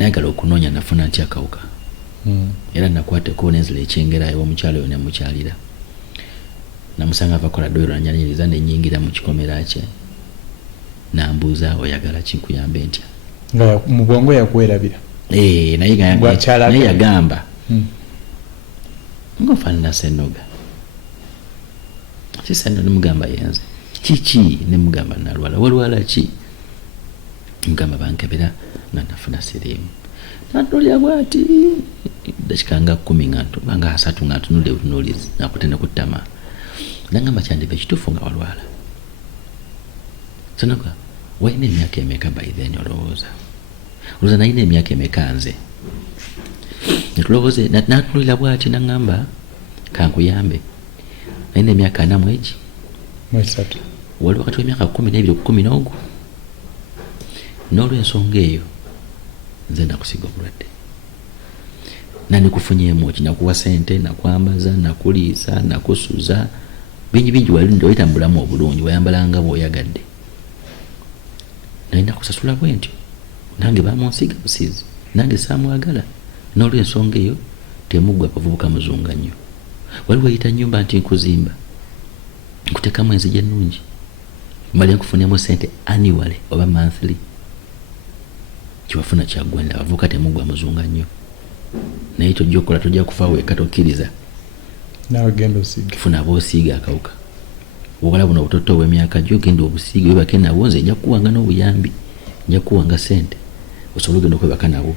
nayagala okunoonya nafuna ntya akawuka era nakwateko nenzira ekyengerayo omukyalo yo nemukyalira namusanga avakola doiro nanyanyiriza nenyingira mu kikomera kye nambuuza oyagala kikuyambe ntya nga mu bwongo yakwerabira naye yagamba ngofaanana Sennoga kisano nemugamba yenze kiki nemugamba nalwala walwala ki mugamba bankebera nga nafuna siriimu natulya bwati dakika nga 10 nga banga 3 nga tunule butunulizi nakutenda kutama nangamba kyandibe kituufu nga walwala Sennoga waine emyaka emeka by then olowooza naine emyaka emeka nze netulowooze natulira bwati nangamba kankuyambe naine emyaka 4 mwegi mwesatu waliwo kati w'emyaka 12 11 n'olw'ensonga eyo nze nakusiga obulwadde nanikufunyeemu ki nakuwa sente nakwambaza nakuliisa nakusuza bingi wali oyitambulamu obulungi wayambalanga bw'oyagadde naye nakusasula bwe ntyo nange bamunsiga busiizi nange saamwagala n'olw'ensonga eyo temuggwa abavubuka muzunga nnyo waliwo eyita nnyumba nti nkuzimba nkutekamu enzigi ennungi mbalya nkufunyamu sente annually oba monthly kiwafuna kyaggwenda abavubuka temuggwa muzunga nnyo naye tojja okukola tojja kufa weka tokkiriza nawe genda osiige funa aboosiiga akawuka obala buno obutoto obw'emyaka gyo genda obusiige webake nabwo nze nja kukuwanga n'obuyambi nja kukuwanga sente osobola ogenda okwebaka nabo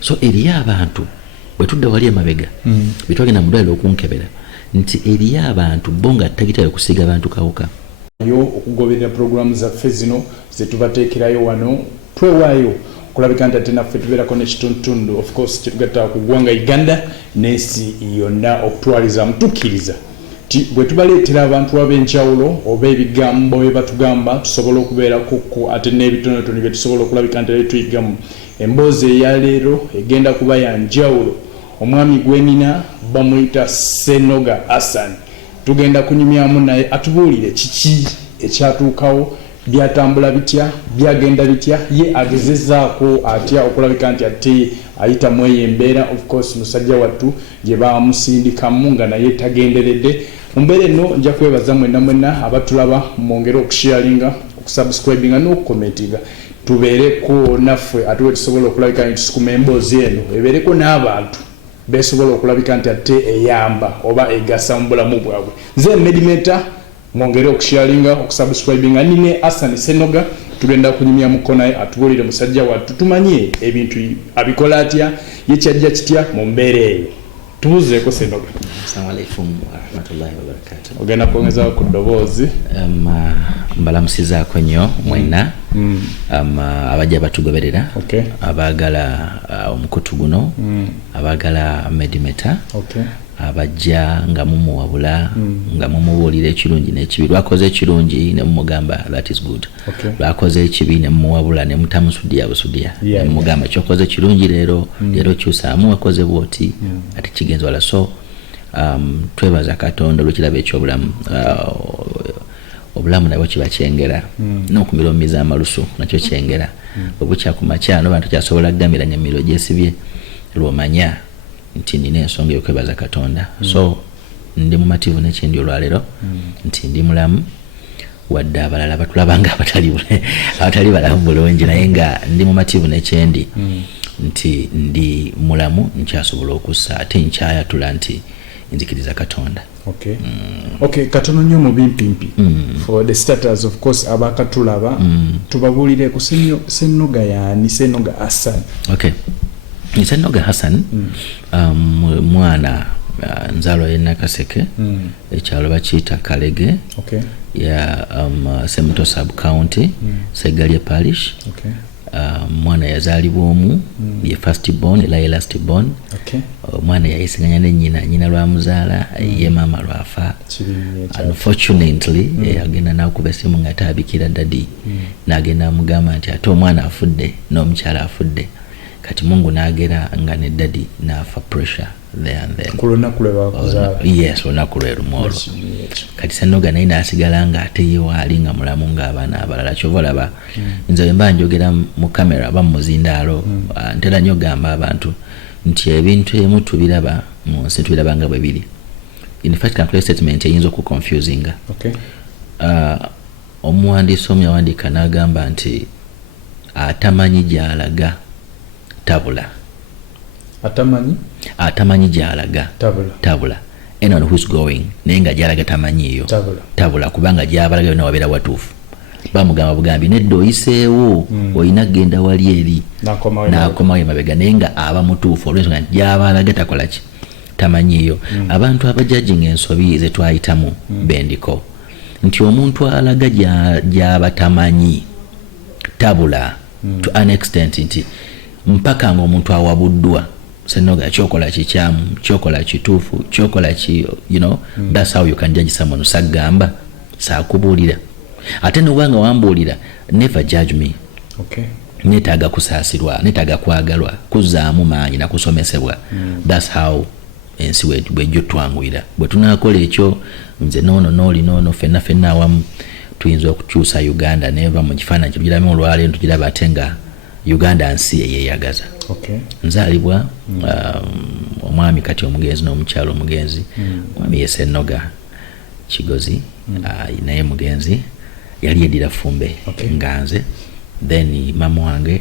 so eriyo abantu bwe tudda wali emabega betwagenda mu ddwaliro okunkebera nti eriyo abantu bo nga tagitale kusiiga abantu kawuka yo okugoberera programu zaffe zino zetubateekerayo wano twewaayo okulabika nti ate naffe tubeerako n'ekitundutundu of course kyetugatta ku ggwanga Uganda n'ensi yonna okutwalizamu tukkiriza bwe tubaleetera abantu ab'enjawulo oba ebigambo bye batugamba tusobola okubeerako ate n'ebitonotono bye tusobola okulabika nti tuyigamu emboozi eya leero egenda kuba ya njawulo omwami gwenina bamuyita Sennoga Hassan tugenda kunyumyamu naye atubuulire kiki ekyatuukawo byatambula bitya byagenda bitya ye agezezaako atya okulabika nti ate ayita mu eyo embeera of course musajja wattu gye bamusindikamu nga naye tagenderedde mu mbeera eno nja kwebaza mwenna abatulaba mwongere okusharinga okusubscribinga n'okukomentinga tubeereko naffe ate we tusobola okulabika nti tusukuma emboozi eno ebeereko n'abantu besobola okulabika nti ate eyamba oba egasa mu bulamu bwabwe nze Medimeta mwongere okusharinga okusubscribinga nine Hassan Sennoga tugenda kunyumya mukonaye atubuulire musajja wattu tumanye ebintu abikola atya yekyajja kitya mu mbeera eyo tubuzeeko Sennoga. Assalamu alaikum wa rahmatullahi wa barakatuh. Ogenda kwongeza ku ddoboozi mbalamusizaako nnyo mwenna abajja batugoberera abaagala omukutu guno abaagala Medimeta abajja nga mumuwabula nga mumubuulira ekirungi n'ekibi lwakoze ekirungi ne mumugamba that is good lwakoze ekibi ne mumuwabula ne mutamusudya busudya ne mumugamba kyokoze ekirungi leero kyusaamu wakoze bwoti ati kigenza wala so twebaza Katonda olw'ekirabo ekyobulamu obulamu nabwo kiba kyengera n'okumira omumiza amalusu nakyo kyengera obukya ku makyano bantu kyasobola kugamiranya emiro gyesibye lwomanya nti nina ensonga y'okwebaza Katonda so ndi mumativu n'ekindi olwaleero nti ndi mulamu wadde abalala batulabanga abatali balamu bulungi naye nga ndi mumativu n'ekindi nti ndi mulamu nkyasobola okussa ate nkyayatula nti nzikiriza Katonda. Okay, katono nnyo mu bimpimpi for the starters of course abakatulaba tubabuulire ku Sennoga yani Sennoga Hassan. Sennoga Hassan mwana nzalo ye Nakaseke ekyalo bakiyita Kalege ya Semuto sub county Segalye parish mwana yazaalibwa omu ye first born era last born mwana yayisiganya ne nyina lwamuzaala ye maama lwafa unfortunately agenda nakuba essimu nga taabikira dadi n'agenda amugamba nti ate omwana afudde n'omukyala afudde kati Mungu n'agera nga ne daddy n'afa pressure there and then. Olunaku lwe bakuzaala. Yes, olunaku lwe lumu olwo. Kati Sennoga naye n'asigala nga ate ye waali nga mulamu ng'abaana abalala. Kyova olaba nze bwe mba njogera mu kamera oba mu muzindaalo ntera nnyo gamba abantu nti ebintu ebimu tubiraba mu nsi tubiraba nga bwe biri. In fact, complete statement eyinza okuconfusinga. Okay. Omuwandiisi omu yawandiika n'agamba nti atamanyi gy'alaga tabula. Atamanyi gy'alaga tabula. Anyone who's going naye nga gy'alaga tamanyiiyo tabula kubanga gy'abalaga yonna wabeera watuufu. Bamugamba bugambi nedda oyiseewo olina kgenda wali eri n'akomawo emabega naye nga aba mutuufu olw'ensonga nti gy'abalaga takola ki tamanyiiyo. Abantu abajajinga ensobi ze twayitamu bendiko nti omuntu alaga gy'aba tamanyi tabula to an extent nti mpaka ng'omuntu awabuddwa Sennoga kyokola kikyamu kyokola kituufu kyokola ki that's how you can judge someone. Sagamba saakubuulira ate nobanga wambuulira never judge me. Okay. Netaaga kusaasirwa netaaga kwagalwa kuzaamu maanyi nakusomesebwa. That's how ensi bwejjo twanguyira bwe tunaakola ekyo nze noono nooli noono fenna awamu tuyinza okukyusa Uganda neva mu kifaananyi kyebigiramu olwaleero tugiraba ate nga Uganda nsi eyeyagaza. Okay. Nzaalibwa omwami kati omugenzi n'omukyalo omugenzi mwami ye Sennoga Kigozi naye mugenzi yali yeddira Fumbe nga nze then mama wange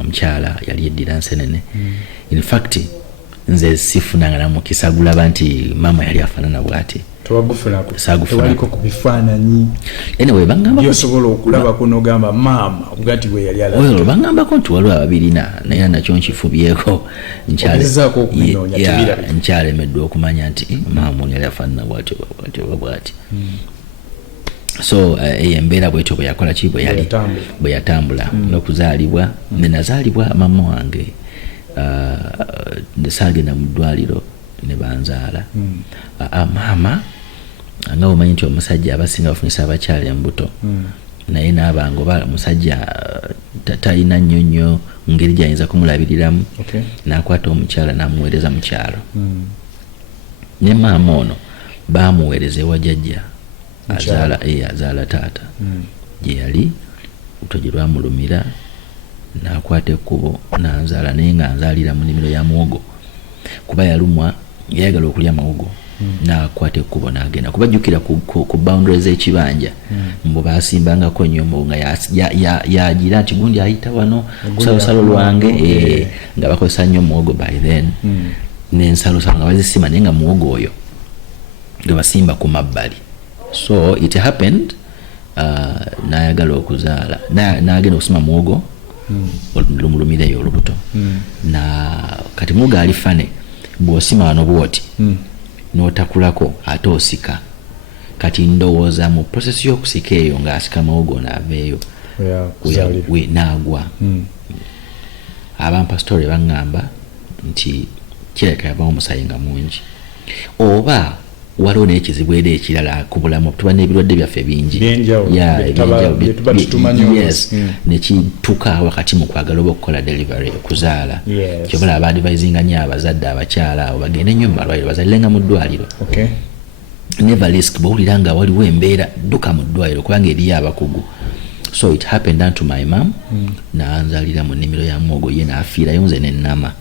omukyala yali yeddira Nsenene. In fact nze sifunanga na mukisa gulaba nti mama yali afaanana bw'ati. Tewaliko ku bifaananyi. Anyway, bangamba yosobola okulaba kuno gamba mama bw'ati bwe yali alaba. Oyo bangambako nti waliwo ababirina naye nakyo nkifubyeko nkyalemeddwa okumanya nti mama ono yali afaanana bw'ati. So embeera bwetyo bwe yakola ki bwe yatambula n'okuzaalibwa ne nazaalibwa mama wange saagenda mu ddwaliro ne banzaala. Maama nga omanyi nti omusajja abasinga bafunyisa abakyala embuto naye n'abanga oba omusajja talina nnyo ngeri gy'ayinza kumulabiriramu n'akwata omukyala n'amuweereza mu kyalo. Ne maama ono baamuweereza ewa jjajja azaala taata gye yali lutogi lwamulumira n'akwata ekkubo n'anzaala naye nga nzaalira mu nnimiro ya muwogo kuba yalumwa yayagala okulya mawugo n'akwata ekkubo n'agenda kubajjukira ku boundaries z'ekibanja mbo baasimbangako nnyombo nga yagira nti gundi ayita wano kusalosalo lwange nga bakozesa nnyo muwogo by then n'ensalosalo nga bazisima naye nga muwogo oyo nga basimba ku mabbali. So it happened n'ayagala okuzaala n'agenda okusima muwogo lumulumireyo olubuto na kati muwogo ali fane bw'osima wano bw'oti n'otakulako ate osika kati ndowooza mu process y'okusika eyo ng'asika muwogo n'aveeyo n'agwa. Abampasitole baŋŋamba nti kireka yavamu omusaayi nga mungi oba waliwo n'ekizibu era ekirala ku bulamu tuba n'ebirwadde byaffe bingi nekituka wakati mu kwagala oba okukola delivery okuzaala kyobala abaadvisinga nnyo abazadde abakyala abo bagende nnyo mu malwaliro bazalirenga mu ddwaliro. Never risk bwowulira nga waliwo embeera dduka mu ddwaliro kubanga eriyo abakugu. So it happened unto my mom n'anzaalira mu nnimiro ya muwogo ye n'afiirayo nze n'ennama.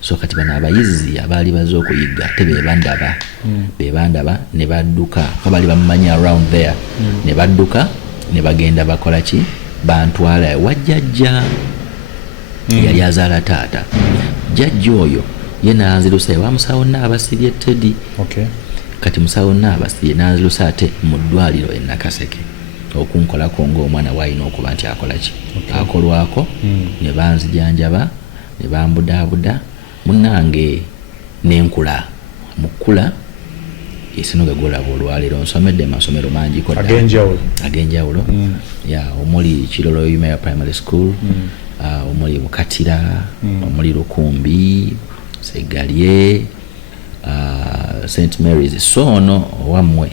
So kati bano abayizi abaali baze okuyiga te bebandaba ne badduka baali bamumanyi around there ne badduka ne bagenda bakola ki bantwala wajjajja yali azaala taata. Jjajja oyo ye n'anzirusa ewa musawo Nnaabasirye Teddy. Kati musawo Nnaabasirye n'anzirusa ate mu ddwaliro e Nakaseke okunkolako ng'omwana w'alina okuba nti akola ki akolwako ne banzijanjaba ne bambudaabuda munnange n'enkula mukula Sennoga golaba olwaleero nsomedde amasomero mangi ag'enjawulo omuli Kirolo Yumaya Primary School omuli Bukatira omuli Lukumbi Segalye St Mary's Sono owammwe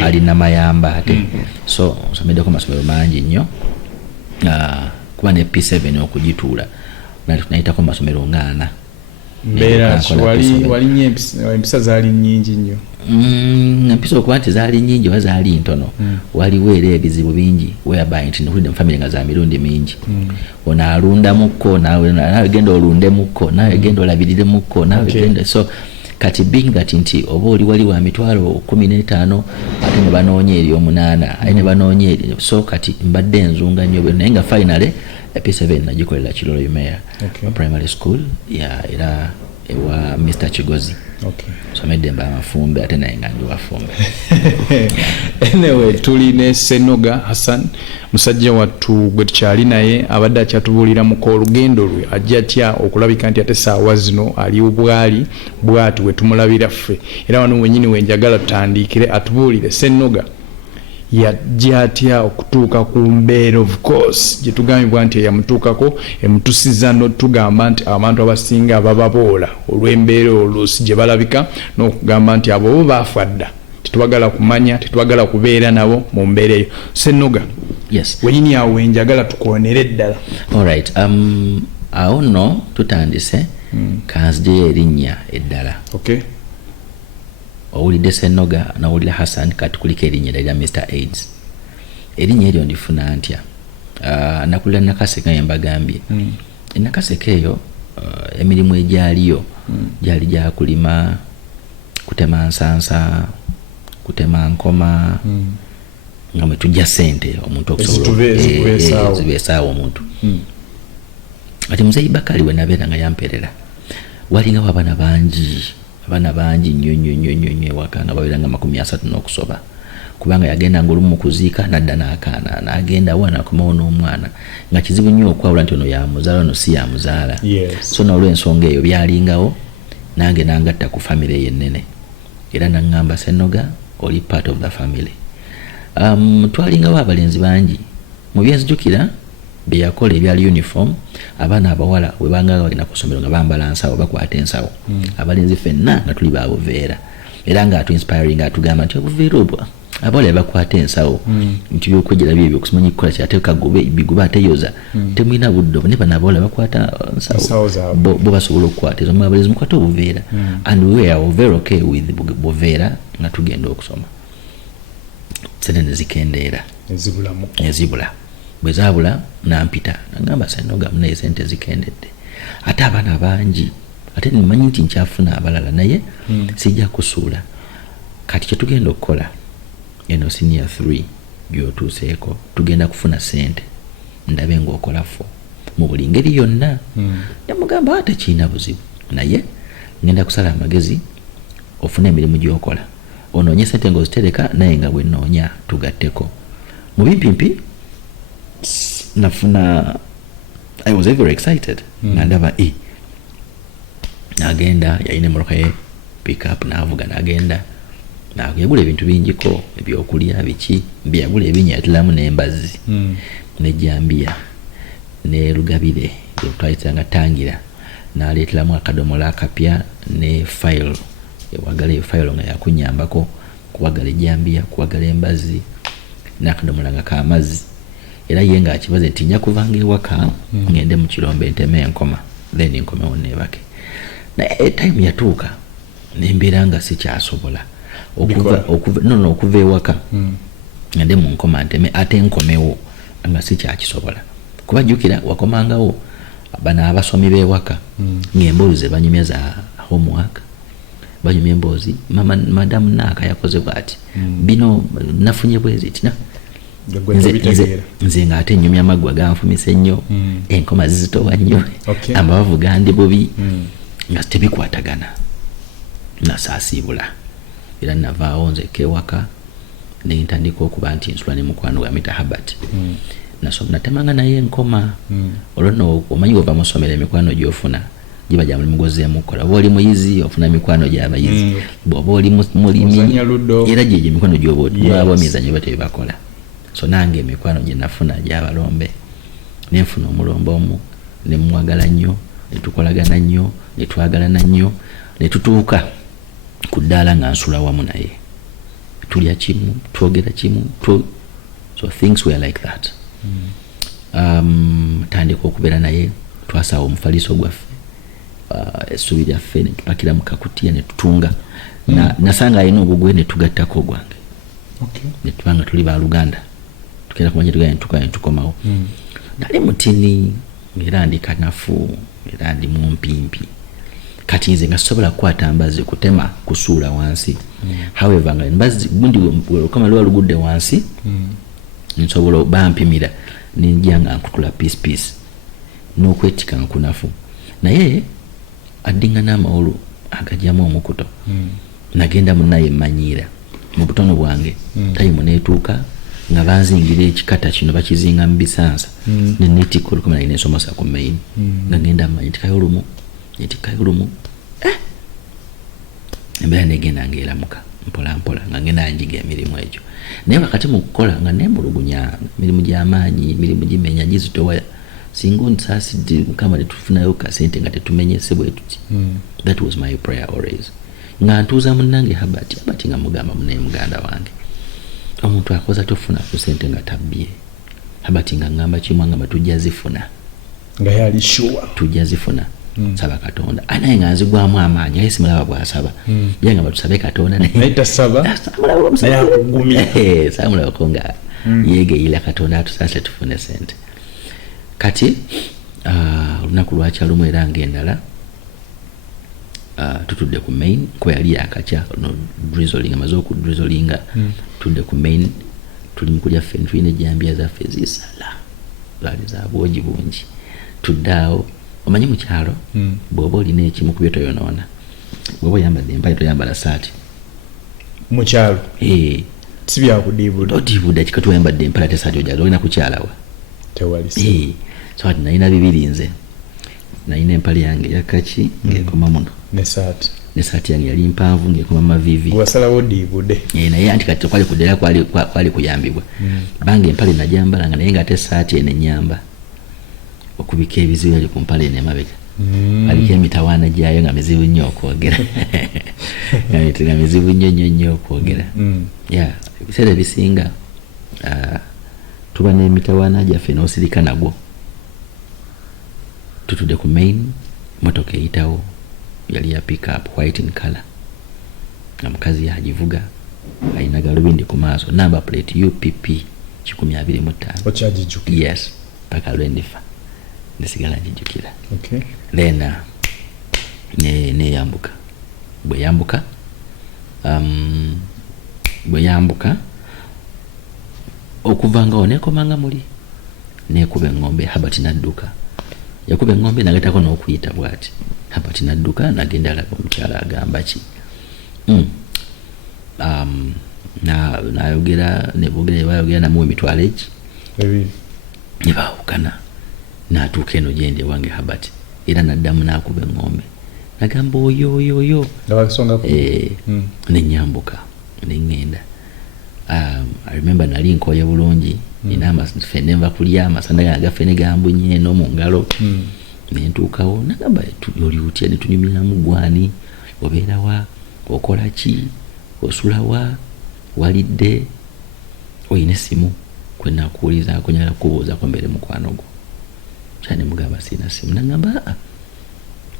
alina mayamba ate so nsomeddeko amasomero mangi nnyo kuba ne P7 okugituula nayitako masomero ngana mbera wali empisa zaali nyingi nnyo empisa okuba nti zaali nyingi oba zaali ntono waliwo era ebizibu bingi whereby nti nkulidde mu family nga za mirundi mingi ono alunda mukko nawe genda olunde mukko nawe genda olabirire mukko nawe genda so kati being that nti oba oli wali wa mitwalo 15 ate ne banoonya eri 8 ate ne banoonya eri so kati mbadde enzunga nnyo bwe naye nga finally P7 nagikolera Kirolo Yumeya primary school era ewa Mr. Chigozi somedde mba amafumbe ate naye nga ndi wafumbe anyway tuli ne Sennoga Hassan musajja wattu gwe tukyali naye abadde akyatubuulira mu olugendo lwe ajja atya okulabika nti ate saawa zino ali obwali bwatu we tumulabira ffe era wano wenyini wenjagala tutandikire atubuulire Sennoga yajja atya okutuuka ku mbeera of course gye tugambibwa nti yamutuukako emutusiza n'otugamba nti abantu abasinga abababoola olw'embeera oluusi gye balabika n'okugamba nti abo bo baafa dda tetwagala kumanya tetwagala kubeera nabo mu mbeera eyo Sennoga yes wenyini awo wenjagala tukoonere ddala alright awo nno tutandise kanzijeyo erinnya eddala owulidde Sennoga nawulira Hassan kati kuliko erinnya lya Mr. AIDS erinnya eryo ndifuna ntya nakulira Nakaseke nga mbagambye Nakaseke eyo emirimu egyaliyo gyali gya kulima kutema nsansa kutema nkoma nga mwe tujja ssente omuntu okusobolazibeesaawo omuntu ati muzeyi Bakali we nabeera nga yamperera walingawo abaana bangi nnyo ewaka nga babeera nga 30 n'okusoba kubanga yagenda nga olumu kuziika nadda n'akaana n'agenda wa nakomawo n'omwana nga kizibu nnyo okwawula nti ono yamuzaala ono si yamuzaala so n'olw'ensonga eyo byalingawo nange nangatta ku family eyo ennene era naŋŋamba Sennoga oli part of the family twalingawo abalenzi bangi mu byenzijukira bye yakola ebyali uniform abaana abawala we banga balina ku ssomero nga bambala nsawo bakwata ensawo abalenzi ffenna nga tuli babuveera era nga atu-inspiring atugamba nti obuveera obwo abawala bakwata ensawo nti byokwejera byo ebyokusimanyi kukola kyateeka biguba ateyoza temulina budde ne bano abawala bakwata nsawo bo basobola okukwata ezo abalenzi mukwata obuveera and we are very okay with buveera nga tugenda okusoma sente ne zikendeera ezibula bwe zaabula nampita nagamba Sennoga munaye sente zikendedde ate abaana bangi ate nimanyi nti nkyafuna abalala naye sijja kusuula kati kyetugenda okukola eno senior 3 gyotuuseeko tugenda kufuna sente ndabe ng'okola fo mu buli ngeri yonna namugamba ate kiina buzibu naye ngenda kusala amagezi ofuna emirimu gy'okola onoonye sente ng'ozitereka naye nga bwe nnoonya tugatteko mu bimpimpi nafuna I was very excited nandaba nagenda yalina emmotoka ye pick up navuga nagenda yagula ebintu bingiko ebyokulya biki byagula ebinyatiramu n'embazi nejambiya ne lugabire twayitanga tangira naleeteramu akadomola akapya ne file ewagala efile nga yakunyambako kuwagala ejambiya kuwagala embazi n'akadomola nga k'amazzi era ye nga akibaze nti nja kuvanga ewaka ngende mu kirombe nteme enkoma then nkomewo neebake naye time yatuuka nembeera nga sikyasobola okuva ewaka ngende mu nkoma nteme ate nkomewo nga sikyakisobola kuba jjukira wakomangawo bano abasomi b'ewaka ng'emboozi ze banyumya za homework banyumya emboozi madamu naaka yakoze bw'ati bino nafunye bweziti nze ng'ate ennyumya amaggwa ganfumise nnyo enkoma zizitowa nnyo amabavu gandi bubi nga tebikwatagana nasaasiibula era navaawo nzeka ewaka nentandika okuba nti nsula ne mukwano gwa Mita Habat natemanga naye enkoma olwo omanyi ova musomera emikwano gy'ofuna giba gya mulimu gozzeemu okukola oba oli muyizi ofuna mikwano gy'abayizi bw'oba oli mulimi era gyegyo emikwano gy'oba emizanyo ba tebibakola so nange emikwano gye nafuna gy'abalombe nenfuna omulombe omu ne mwagala nnyo ne tukolagana nnyo ne twagalana nnyo ne tutuuka ku ddaala nga nsula wamu naye tulya kimu twogera kimu so things were like that natandika okubeera naye twasaawa omufaliso gwaffe essubi lyaffe ne tupakira mu kakutiya ne tutunga nasanga alina obugwe ne tugattako ogwange ne tubanga tuli ba Luganda tugenda kumanya tugenda ne tukomawo nali mutini era ndi kanafu era ndi mumpimpi kati nze nga sobola kukwata mbazi kutema kusuula wansi however nga mbazi gundi kama lwa lugudde wansi nsobola bampimira ninjanga nkutula piece n'okwetika nkunafu naye addinga n'amawolu agajjamu omukuto nagenda munaye mmanyiira mu butono bwange tayimu neetuuka nga banzingira ekikata kino bakizinga mu bisansa neneetikka olukoma naye nensomosa ku main nga ngenda mmanyi netikayo lumu embeera negenda ngaeramuka mpola nga ngenda njiga emirimu egyo naye wakati mu kukola nga nemulugunya mirimu gy'amaanyi mirimu gimenya gizitowa singa onsaasidde mukama tetufunayo kasente nga tetumenyese bwe tuti that was my prayer always nga ntuuza munnange Habert nga mugamba munaye muganda wange omuntu akoza tofuna ku sente nga tabbye Habert nga ngamba kimwe nga tujja zifuna nga yali sure tujja zifuna saba Katonda anaye nga nzigwamu amaanyi aye simulaba bw'asaba ye nga batusabe Katonda naye tasaba naye akugumya samulaba ko nga yeegeyira Katonda atusaase tufune sente kati olunaku lwakyalumu era ng'endala tutudde ku main ko yali yakakya no drizzling amaze okudrizzlinga tudde ku main tuli mu kulya ffe tulina ejjambiya zaffe zisala zaali za bwogi bungi tuddaawo omanyi mu kyalo bw'oba olina ekimu ku byo toyonoona bw'oba oyambadde empale toyambala saati mu kyalo si byakudiibuda odiibuda kikati oyambadde empale ate saati ojaza olina kukyalawa tewali so ati nalina bibiri nze nalina empale yange yakaki ng'ekoma muno ne saati yange yali mpanvu ng'ekoma mavivi wasalawo odiibude naye anti kati kwali kuddera kwali kuyambibwa bange empale najambalanga naye nga ate saati eno enyamba okubika ebizibu yali ku mpale eno emabega aliko emitawaana gyayo nga mizibu nnyo okwogera nga mizibu nnyo okwogera ebiseera ebisinga tuba n'emitawaana gyaffe n'osirika nagwo tutudde ku main motoka eyitawo yali ya pick up white in color nga mukazi yagivuga alina galubindi ku maaso number plate UPP 125 yes paka lwendifa nesigala njijukira then neyambuka bwe yambuka okuvangawo nekomanga muli nekuba engombe Habert nadduka yakuba engombe nagetako n'okuyita bwati Habert nadduka nagenda alaga omukyala agamba ki nayogera bayogera namuwa emitwalo egi nebaawukana n'atuuka eno gyendi ewange Habert era naddamu n'akuba engombe nagamba oyo nenyambuka neŋŋenda I remember nali nkoye bulungi nina fene nva kulya amasanda gagaffe ne gambunye eno mu ngalo nentuukawo nagamba oli utya netunyumiramu gwani obeera wa okola ki osula wa walidde oyina essimu kwenakuwulizaako nyala kubuuzaako mbeere mukwano gwo kyane mugamba sina simu nagamba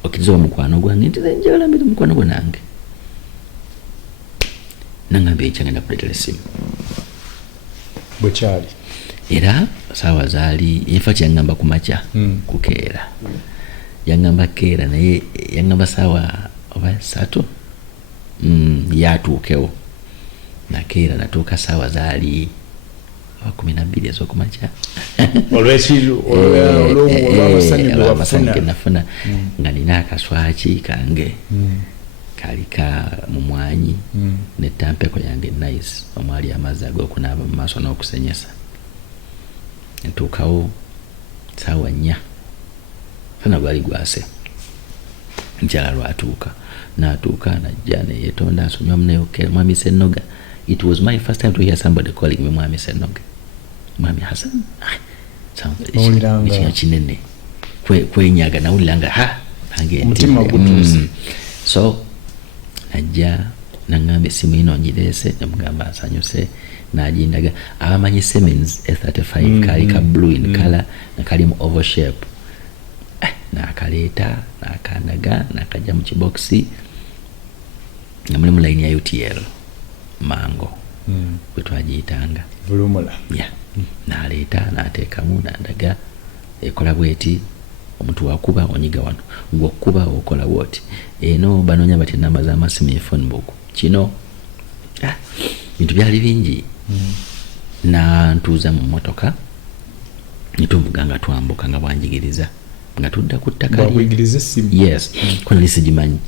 okiriza omukwano gwange nti njagala mbeere mukwano gwo nange nangamba ekyagenda kuleetera essimu bwekyali era saawa zaali enfa kyangamba kumakya kukeera yangamba keera naye yangamba saawa oba 3 yatuukewo nakeera natuuka saawa zaali 12 ez'okumakya olw'amasanyu nafuna nga nina akaswaki kange kalika mu mwanyi netampeko yange nice omwali amazzi ag'okunaaba mu maaso n'okusenyesa ntuukawo saawa 4 fana gwali gwase nkyala lwatuuka n'atuuka najja neyeetonda nsonywa muneokera mwami Sennoga. It was my first time to hear somebody calling me mwami Sennoga. Mwami Hassan ekintu kinene kwenyaga nawuliranga mutima gutuuse so najja nangamba essimu ino ngireese nemugamba nsanyuse n'agindaga. Abamanyi Siemens A35 kali ka blue in color nga kali mu oval shape, n'akaleeta n'akandaga n'akajja mu kiboksi nga mulimu line ya UTL mango bwe twagiyitanga bulumula n'aleeta n'ateekamu n'andaga ekola bweti, omuntu wakuba onyiga wano, gw'okkuba okola bwoti, eno banoonya bati namba z'amasimu ye phone book, kino bintu byali bingi. Nantuuza mu mmotoka nituvuga nga twambuka nga bwanjigiriza nga tudda ku ttaka yes ko nali sigimanyi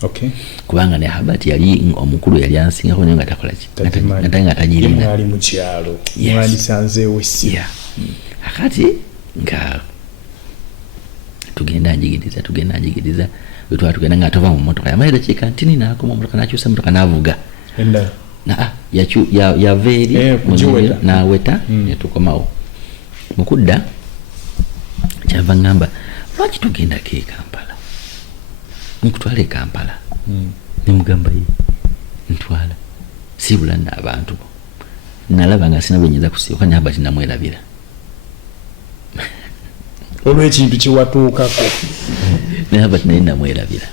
kubanga ne Habert yali omukulu yali ansingako naye nga takola ki nga tagirimu ali mu kyalo mwandisanzeewo essimu akati nga tugenda njigiriza wetwala tugenda nga tova mu mmotoka yamala dakiika ntini n'akoma ommotoka n'akyusa emmotoka n'avuga yava eri n'aweta netukomawo mu kudda kyava ngamba lwaki tugendako e Kampala nkutwala e Kampala nemugamba ye ntwala sibula n'abantu nalaba nga sina bwenyeza kusibuka ne Habert namwerabira olw'ekintu kiwatuukako ne Habert naye namwerabira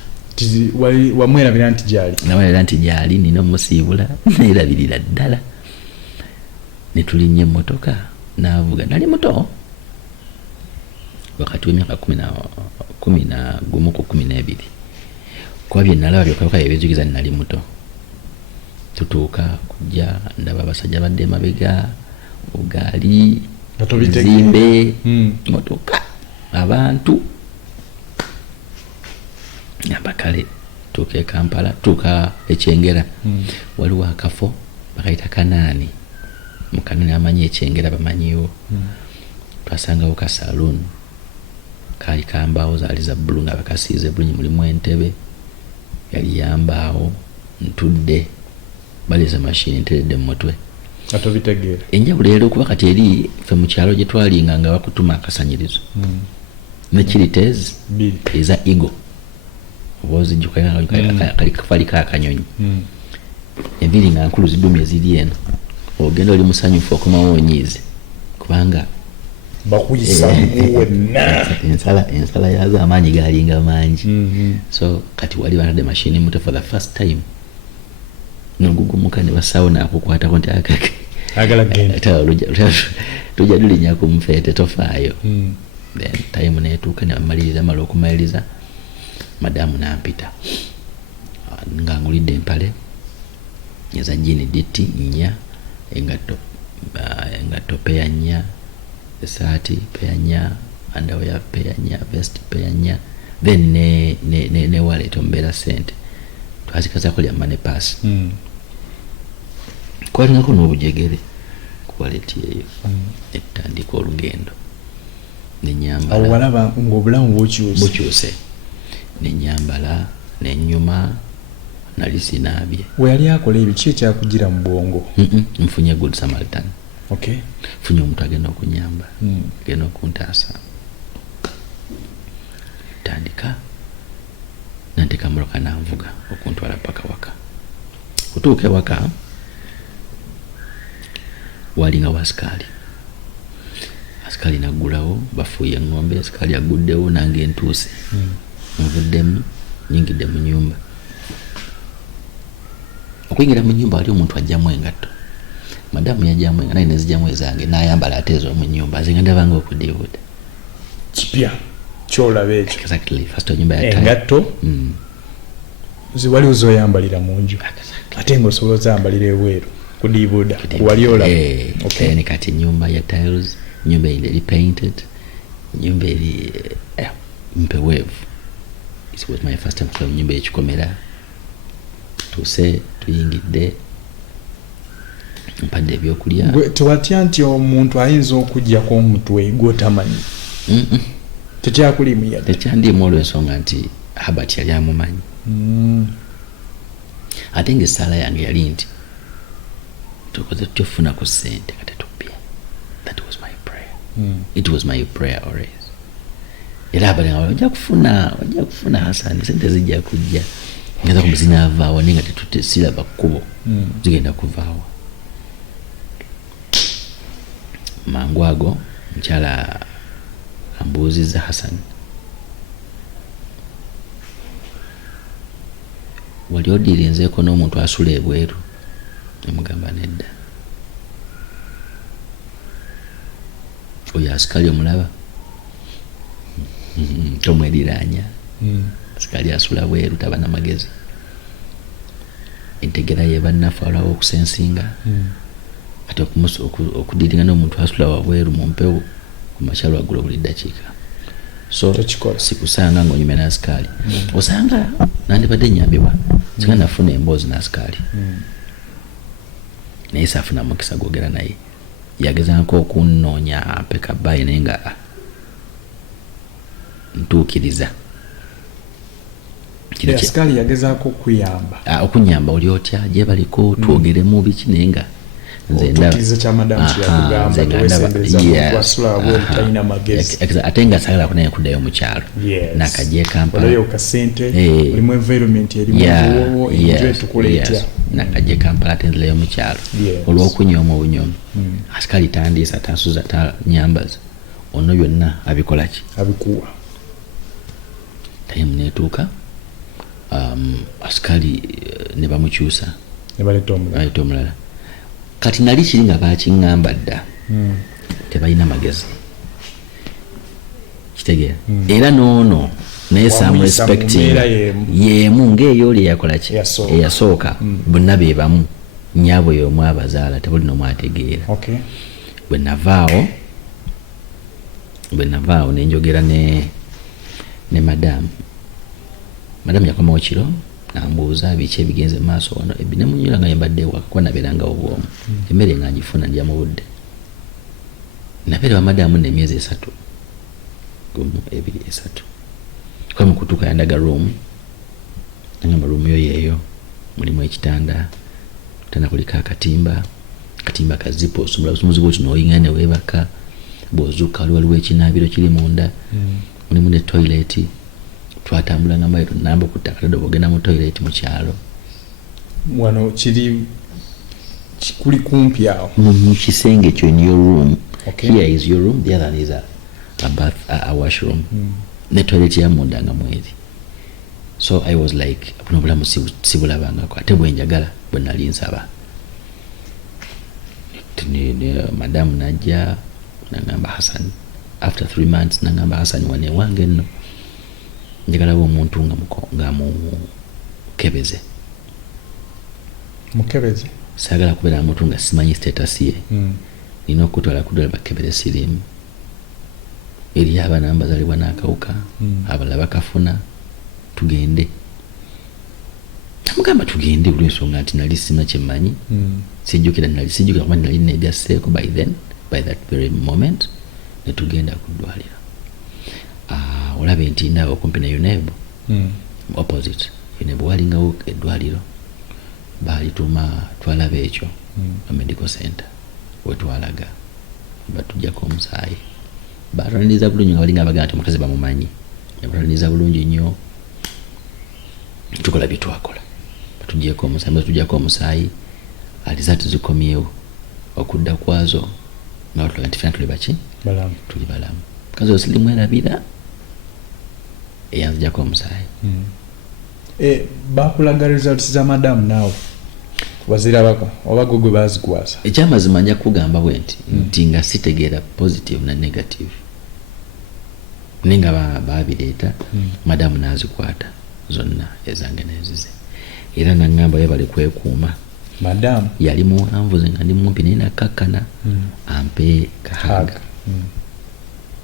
wamwerabira nti gyali namwerabira nti gyali nina omusiibula neerabirira ddala ne tulinnya emmotoka n'avuga nali muto wakati w'emyaka 11 ku 12 kuba bye nalaba byokabaka ebyejugiza nali muto. Tutuuka kujja ndaba abasajja badde emabega ugaali zimbe motoka abantu abakale tuuka e Kampala tuuka Ekyengera waliwo akafo bakayita Kanaani mukanani amanyi Ekyengera bamanyiwo twasangawo ka saloon kali kambaawo zaali za bbulu nga bakasiize bulungi mulimu entebe yali yambaawo ntudde baleza mashini nteredde mu mutwe atobitegeera enjawulo leero kuba kati eri ffe mu kyalo gye twalinga nga bakutuma akasanyirizo ne kiritezi eza ego obozijjuka kali kafali ka akanyonyi enviri nga nkulu zidumye ziri eno ogenda oli musanyufu okomawo onyiize kubanga bakuyisa wonna ensala yazo amaanyi galinga mangi so kati wali banadde mashini muto for the first time nogugumuka ne basawo nakukwatako nti akake agala genda tujja tulinnya ku mufeete tofaayo then time neetuuka ne bamaliriza mala okumaliriza madamu nampita nga ngulidde empale eza jini diti nnya engatto peya nnya esaati peya nnya underwear peya nnya vest peya nnya then ne wallet ombeera sente twazikazako lya money pass kwalingako n'obujegere ku wallet eyo etandika olugendo nenyambala awo walaba ng'obulamu bukyuse nenyambala nenyuma nali sinaabye weyali akola ebyo ki ekyakugira mu bwongo nfunye good Samaritan okay funye omuntu agenda okunyamba agenda okuntaasa tandika nanteka mmotoka nanvuga okuntwala paka waka kutuuka ewaka walinga wasikaali asikaali naggulawo bafuuye eng'ombe asikaali aguddewo nange ntuuse nvuddemu nyingidde mu nyumba okuyingira mu nyumba wali omuntu ajjamu engatto madamu yajjamu naye nezijjamu ezange n'ayambala ate ezo mu nyumba nze nga ndabanga okudiibuda kipya kyolaba ekyo exactly first nyumba ya engatto ziwaliwo zoyambalira mu nju ate ng'osobola ozambalira ebweru kudiibuda wali olaba okay ni kati nyumba ya tiles nyumba eri painted nyumba eri mpeweevu. It was my first time kuba nyumba ekikomera tuse tuyingidde mpadde ebyokulya tewatya nti omuntu ayinza okujjako omutwe gwotamanyi tekyakulimu yadde tekyandimu olw'ensonga nti Habert yali amumanyi ate ng'essaala yange yali nti tukoze tutofuna ku ssente kati tubbye. That was my prayer. It was my prayer always. Era Habert nga wajja kufuna Hassan ssente zijja kujja ngeza ku zinaavaawa naye nga tetutesiraba kkubo zigenda kuvaawa mangu ago mukyala ambuuzizza Hassan, wali odirinzeeko n'omuntu asula ebweru? Nemugamba nedda. Oyo asikali omulaba? Tomweriranya. Asikali asula bweru taba na magezi. Entegera ye bannaffe alawo okusensinga. Ate okudiringa n'omuntu asula wabweru mu mpewo ku makyalo waggulu buli ddakiika. So sikusanga ng'onyumya n'asikaali. Osanga nandibadde nnyambibwa singa nafuna emboozi n'asikaali. Naye saafuna mukisa gwogera naye. Yagezangako okunnoonya mpeka bbayi naye nga ntuukiriza. Asikaali yagezaako okuyamba. Okunyamba oli otya gye baliko twogeremu biki naye nga nze ndaba otukkiriza kya madamu kyeyakugamba teweesembereza muntu asula wabweru talina magezi. Ate nga saagala naye kuddayo mu kyalo nakajja e Kampala. Olayo kasente olimu environment erimu enjoy tukole etya. Nakajja e Kampala ate nzirayo mu kyalo olw'okunyooma obunyooma. Asikaali tandiisa tansuza tanyambaza ono byonna abikola ki? Abikuwa. Tayimu neetuuka asikaali ne bamukyusa ne baleeta omulala. Kati nali kiri nga bakiŋŋamba dda tebalina magezi kitegeera. Era noono naye some respecting yeemu ng'eyo oli eyakola ki eyasooka bonna be bamu nnyabo y'omu abazaala tebuli n'omu ategeera. Bwe navaawo ne njogera ne madamu yakomawo kiro nambuuza biki ebigenze maaso wano nemunyura nga yembadde ewaka kuba nabeerangawo bwomu emmere nga ngifuna ndya mu budde. Nabeera wa madamu n'emyezi 3 gumu 2 3 kwa mukutuuka yandaga room nangamba room yo yeeyo mulimu ekitanda kuliko akatimba kazipo osumulamuzi bwoti n'oyinga ne weebaka bw'ozuuka waliwo ekinaabiro kiri munda mulimu ne toilet. Twatambula nga mbaito namba okuttaka ddala bw'ogenda mu toilet mu kyalo wano kuli kumpi awo mu kisenge kyo in your room. Here is your room, the other is a bath, a washroom. Ne toilet ya munda nga mwezi. So I was like buno bulamu sibulabangako ate bwe njagala bwe nali nsaba. Madamu najja nangamba Hassan after 3 months nangamba Hassan wane wange nno njagala omuntu nga mukebeze. Saagala kubeera muntu nga simanyi status ye. Nina okutwala kudala bakebere siriimu. Eri abaana bazalibwa n'akawuka abalala bakafuna tugende. Namugamba tugende olw'ensonga nti nali sima kyemmanyi. Sijjukira kuba nali neegasseeko by that very moment ne tugenda ku ddwaliro. Olabe nti naawe okumpi ne UNEB opposite UNEB walingawo eddwaliro baalituma twalaba ekyo medical center wetwalaga batujjako omusaayi baatwaniriza bulungi nga balinga abagaa nti omukazi bamumanyi baatwaniriza bulungi nnyo tukola bye twakola batujjako omusaayi alizaati zikomyewo okudda kwazo nga batulaga nti fena tuli baki tuli balamu kazi osirimu erabira eyanzijako omusaayi. Bakulaga results za madamu naawe wazirabako oba gwe bazikuwasa? Ekyamazima nja kugamba bwe nti nga sitegeera positive na negative naye nga babireeta madamu n'azikwata zonna ezange nezize era naŋŋamba ye bali kwekuuma. Madamu yali muwanvu ze nga ndi mumpi naye nakkakkana ampe kahaga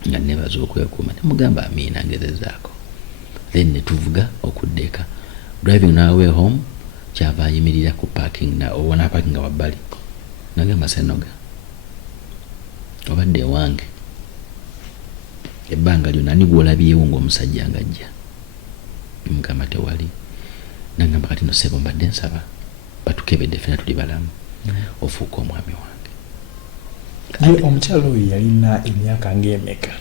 nga nebaza okwekuuma nemugamba amiina ngezezaako. Then netuvuga okuddeka driving nawe home kyava ayimirira ku parking na obona parking wabbali nagamba Sennoga obadde wange ebbanga lyonna ani gwolabyewo ng'omusajja ngajja mugamba tewali. Nagamba kati no sebo mbadde nsaba batukebedde fena tuli balamu ofuuka omwami wange. Omukyalo oyo yalina emyaka ng'emeka?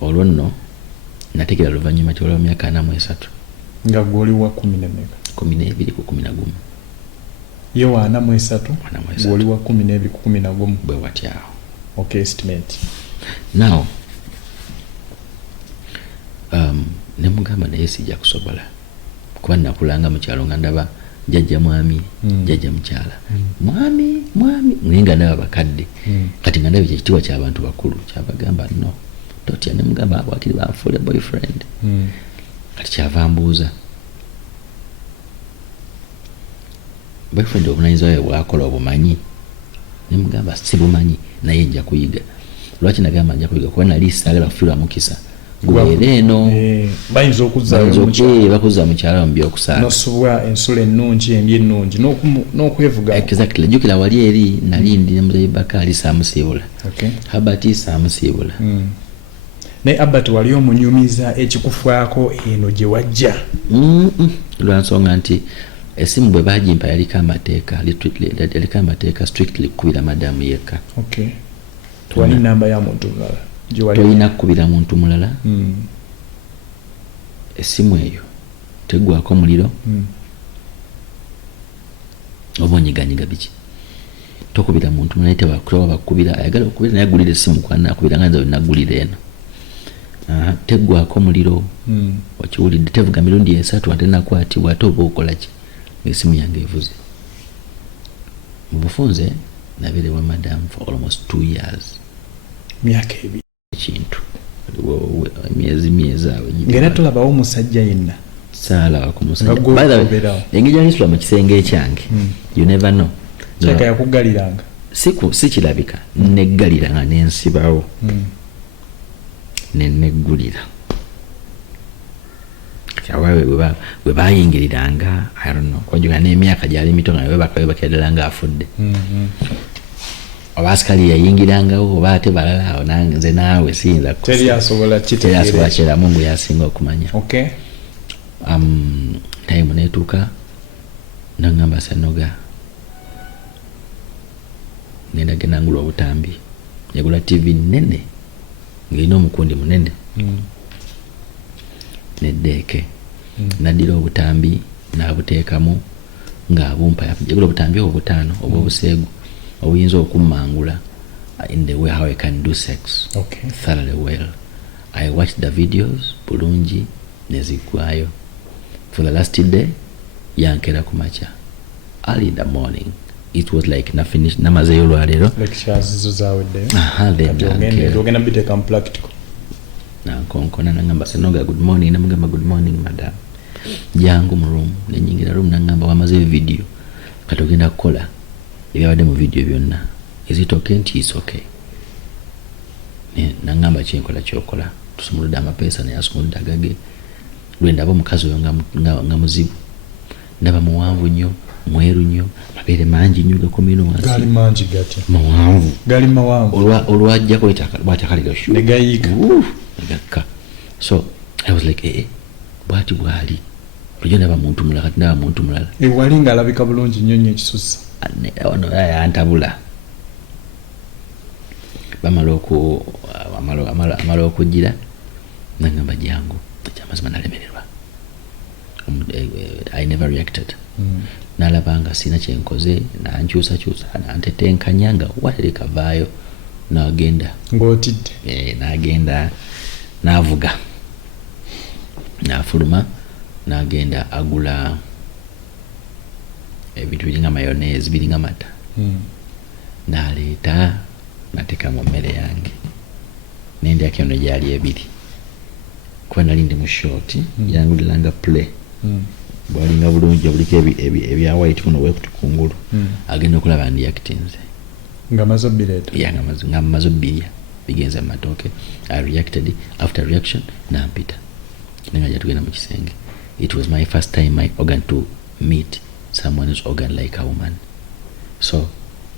Olwo nno nategeera luvannyuma ti olwa myaka 43 nga gwoli wa 12 ku 11 ye wa 43 gwoli wa 12 ku 11 bwe watyawo Okay, estimate. Now nemugamba naye sijja kusobola kuba nakulanga mu kyalo nga ndaba jjajja mwami jjajja mukyala mwami naye nga ndaba bakadde kati nga ndaba ekitiibwa ky'abantu bakulu kyabagamba no totya nemugamba wakiri banfuule boyfriend kati kyava mbuuza boyfriend obunanyizibwa bwe bwakola obumanyi nemugamba sibumanyi naye nja kuyiga lwaki nagamba nja kuyiga kuba nali saagala kufiirwa mukisa gubeera eno bayinza bakuzza mukyala mu byokusaala nosubwa ensula ennungi embi ennungi n'okwevuga exactly jjukira wali eri nali ndi ne muzeyi Bakali saamusiibula Habati saamusiibula naye Albert wali omunyumiza ekikufaako eno gye wajja lwansonga nti esimu bwe bagimpa yaliko amateeka strictly kukubira madamu yekka tewali namba ya muntu mulala tolina kukubira muntu mulala esimu eyo tegwako muliro oba onyiganyiga biki tokubira muntu mulala tebakuba bakubira ayagala okubira naye agulira esimu kwanakubira nga nze wenagulira eno tegwako muliro wakiwulidde tevuga mirundi 3 ate nakwatibwa ate oba okola ki esimu yange evuze mu bufunze nabeerewa madam for almost 2 years myaka ebiri kintu emyezi awo ngera tolabawo omusajja yenna saalabako musajja engeri yalisula mu kisenge ekyange you never know kyaka yakugaliranga si kirabika neggaliranga nensibawo neneggulira kyawawe bwe bayingiriranga I don't know kwajuga n'emyaka gyali mito nga webakabebakira ddala nga afudde oba asikali yayingirangawo oba ate balala awo nze naawe siyinza teriasobola kyera Mungu yasinga okumanya time netuuka nangamba Sennoga ngenda genda ngula obutambi yagula TV nene ng'erina omukundi munene neddeeke naddira obutambi n'abuteekamu ng'abumpa yagula obutambi obwo 5 oba obuseegu obuyinza okummangula in the way how I can do sex thoroughly well. I watched the videos bulungi nezigwayo for the last day yankera kumacha early in the morning. It was like na finish namazeyo lwalero lectures zo zawedde then biteka practical na konkona nangamba Sennoga good morning namugamba good morning madam jangu mu room nenyingira room nangamba wamazeyo video katogenda kukola ebyabadde mu video byonna is it okay nti is okay nangamba kyenkola kyokola tusumuludde amapeesa naye asumuludde agage lwendaba omukazi oyo nga muzibu ndaba muwanvu nnyo mweru nnyo mabeere mangi nnyo gakomino wansi gali mangi gatya mawanvu gali mawanvu olwajjako bwatakalira shu negayiga negakka so I was like bwati bwali tujo ndaba muntu mulala kati ndaba muntu mulala wali nga alabika bulungi nnyo nnyo ekisusa wano yantabula bamala okugira nangamba jangu kyamazima nalemererwa I never reacted nalabanga sina kyenkoze nankyusakyusa nantetenkanya nga waterikavaayo nagenda ng'otidde nagenda navuga nafuluma nagenda agula ebintu biringa mayonnaise biringa mata naleeta nateeka mu mmere yange nendyako eno gyali ebiri kuba nali ndi mu short yanguliranga play bwalinga bulungi buliko ebya white kuno wekuti kungulu agenda okulaba ndi actinze nga mazo bireeta nga mazo birya bigenze mu matooke I reacted after reaction nampita nenga jatugenda mu kisenge. It was my first time my organ to meet someone's organ like a woman. So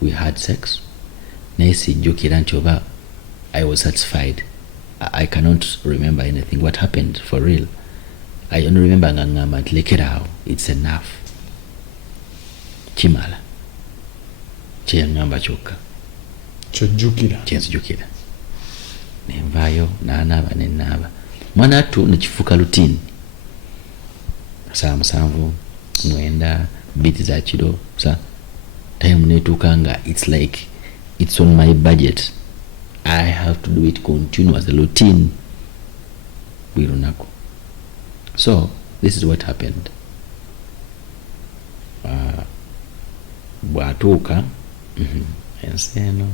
we had sex. Nesi jokira nti oba I was satisfied. I cannot remember anything what happened for real. I only remember ngangama lekerawo it's enough. Kimala kyengamba kyokka kyenzijukira nenvaayo nanaaba nenaaba mwana atu nekifuuka routine saa 7 9 biti za kiro sa time netuuka nga it's like it's on my budget I have to do it continuous, routine. So this is what happened. Bwatuuka ensi eno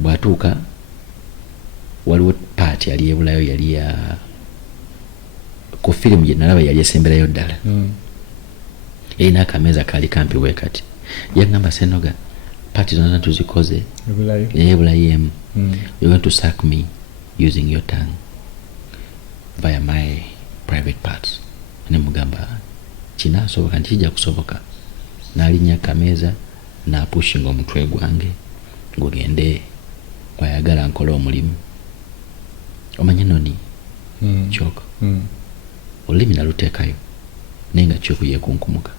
bwatuuka waliwo paati yali ebulayo yali ya ku firimu gye nalaba yali esemberayo ddala erina akameeza kaali kampi bwe kati yagamba Sennoga paati zonna tuzikoze ebulayo emu you're going to sack me using your tongue via my private parts. Ne mugamba kinaasoboka nti kijja kusoboka. N'alinnya akameeza n'apushinga omutwe gwange ngugende wayagala nkola omulimu. Omanye noni kyoko olulimi naluteekayo naye nga kyoko yeekunkumuka.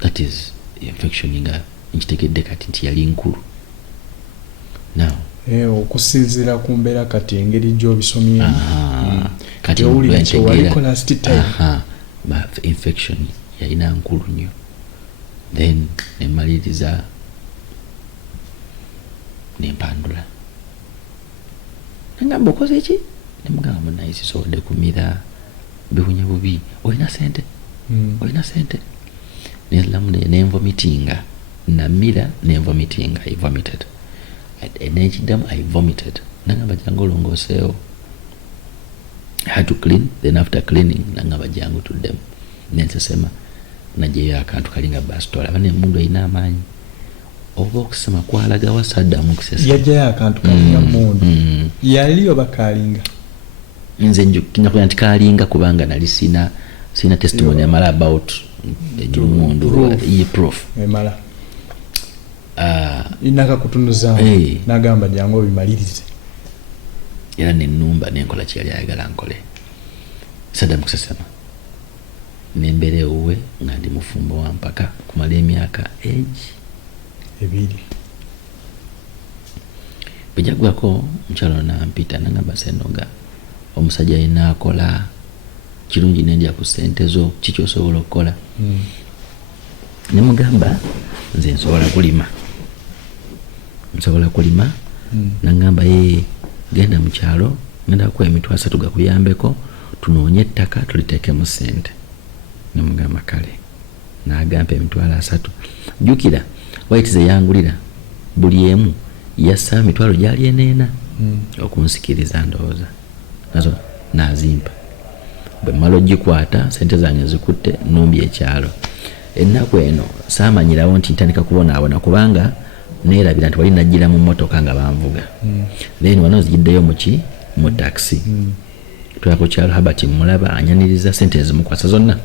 That is infection nga nkitegedde kati nti yali nkulu. Now okusinziira ku mbeera kati engeri gy'obisomyemu kati owulira nti waliko last time infection yalina nkulu nnyo. Then nemaliriza nempandula nengamba okoze ki? Nemugamba munayisi sobodde kumira biwunya bubi. Olina sente? Olina sente? Nelamu nenvomitinga namira nenvomitinga. I vomited. Nekiddamu I vomited. Nangamba jangu olongooseewo. I had to clean. Then after cleaning nangamba jangu tuddemu. Nensesema najeyo akantu kalinga bastola. Bane mundu alina amaanyi. Oba okusema kwalaga wasaddamu kusesa. Yajjayo akantu kalinga mundu. Yali oba kalinga? Nze njakugira nti kalinga kubanga nali sina testimony amala about mundu ye proof. Emala. Inaka kutunuza nagamba jangu obimalirize. Era nenumba nenkola kyali ayagala nkole. Saddamu kusesema. Nembere uwe nga ndi mufumbo wa mpaka kumala emyaka ebiri. Bwejagwako mukyalo nampita nangamba Sennoga omusajja alina akola kirungi nendya ku ssente zo kiki osobola okukola. Nemugamba nze nsobola kulima. Nangamba genda mu kyalo ngenda kuwa emitwalo 3 gakuyambeko tunoonye ettaka tuliteekemu ssente. Nemugamba kale. N'agamba emitwalo 3. Jjukira White ze yangulira buli emu yassa emitwalo gyali eneena okunsikiriza ndowooza nazo n'azimpa. Bwe mmala ogikwata ssente zange zikutte numbye ekyalo. Ennaku eno saamanyirawo nti ntandika kubonaabona kubanga neerabira nti wali najjira mu mmotoka nga banvuga. Then wano nzijiddeyo mu taxi. Twala ku kyalo Habati mulaba anyaniriza ssente ezimukwasa zonna.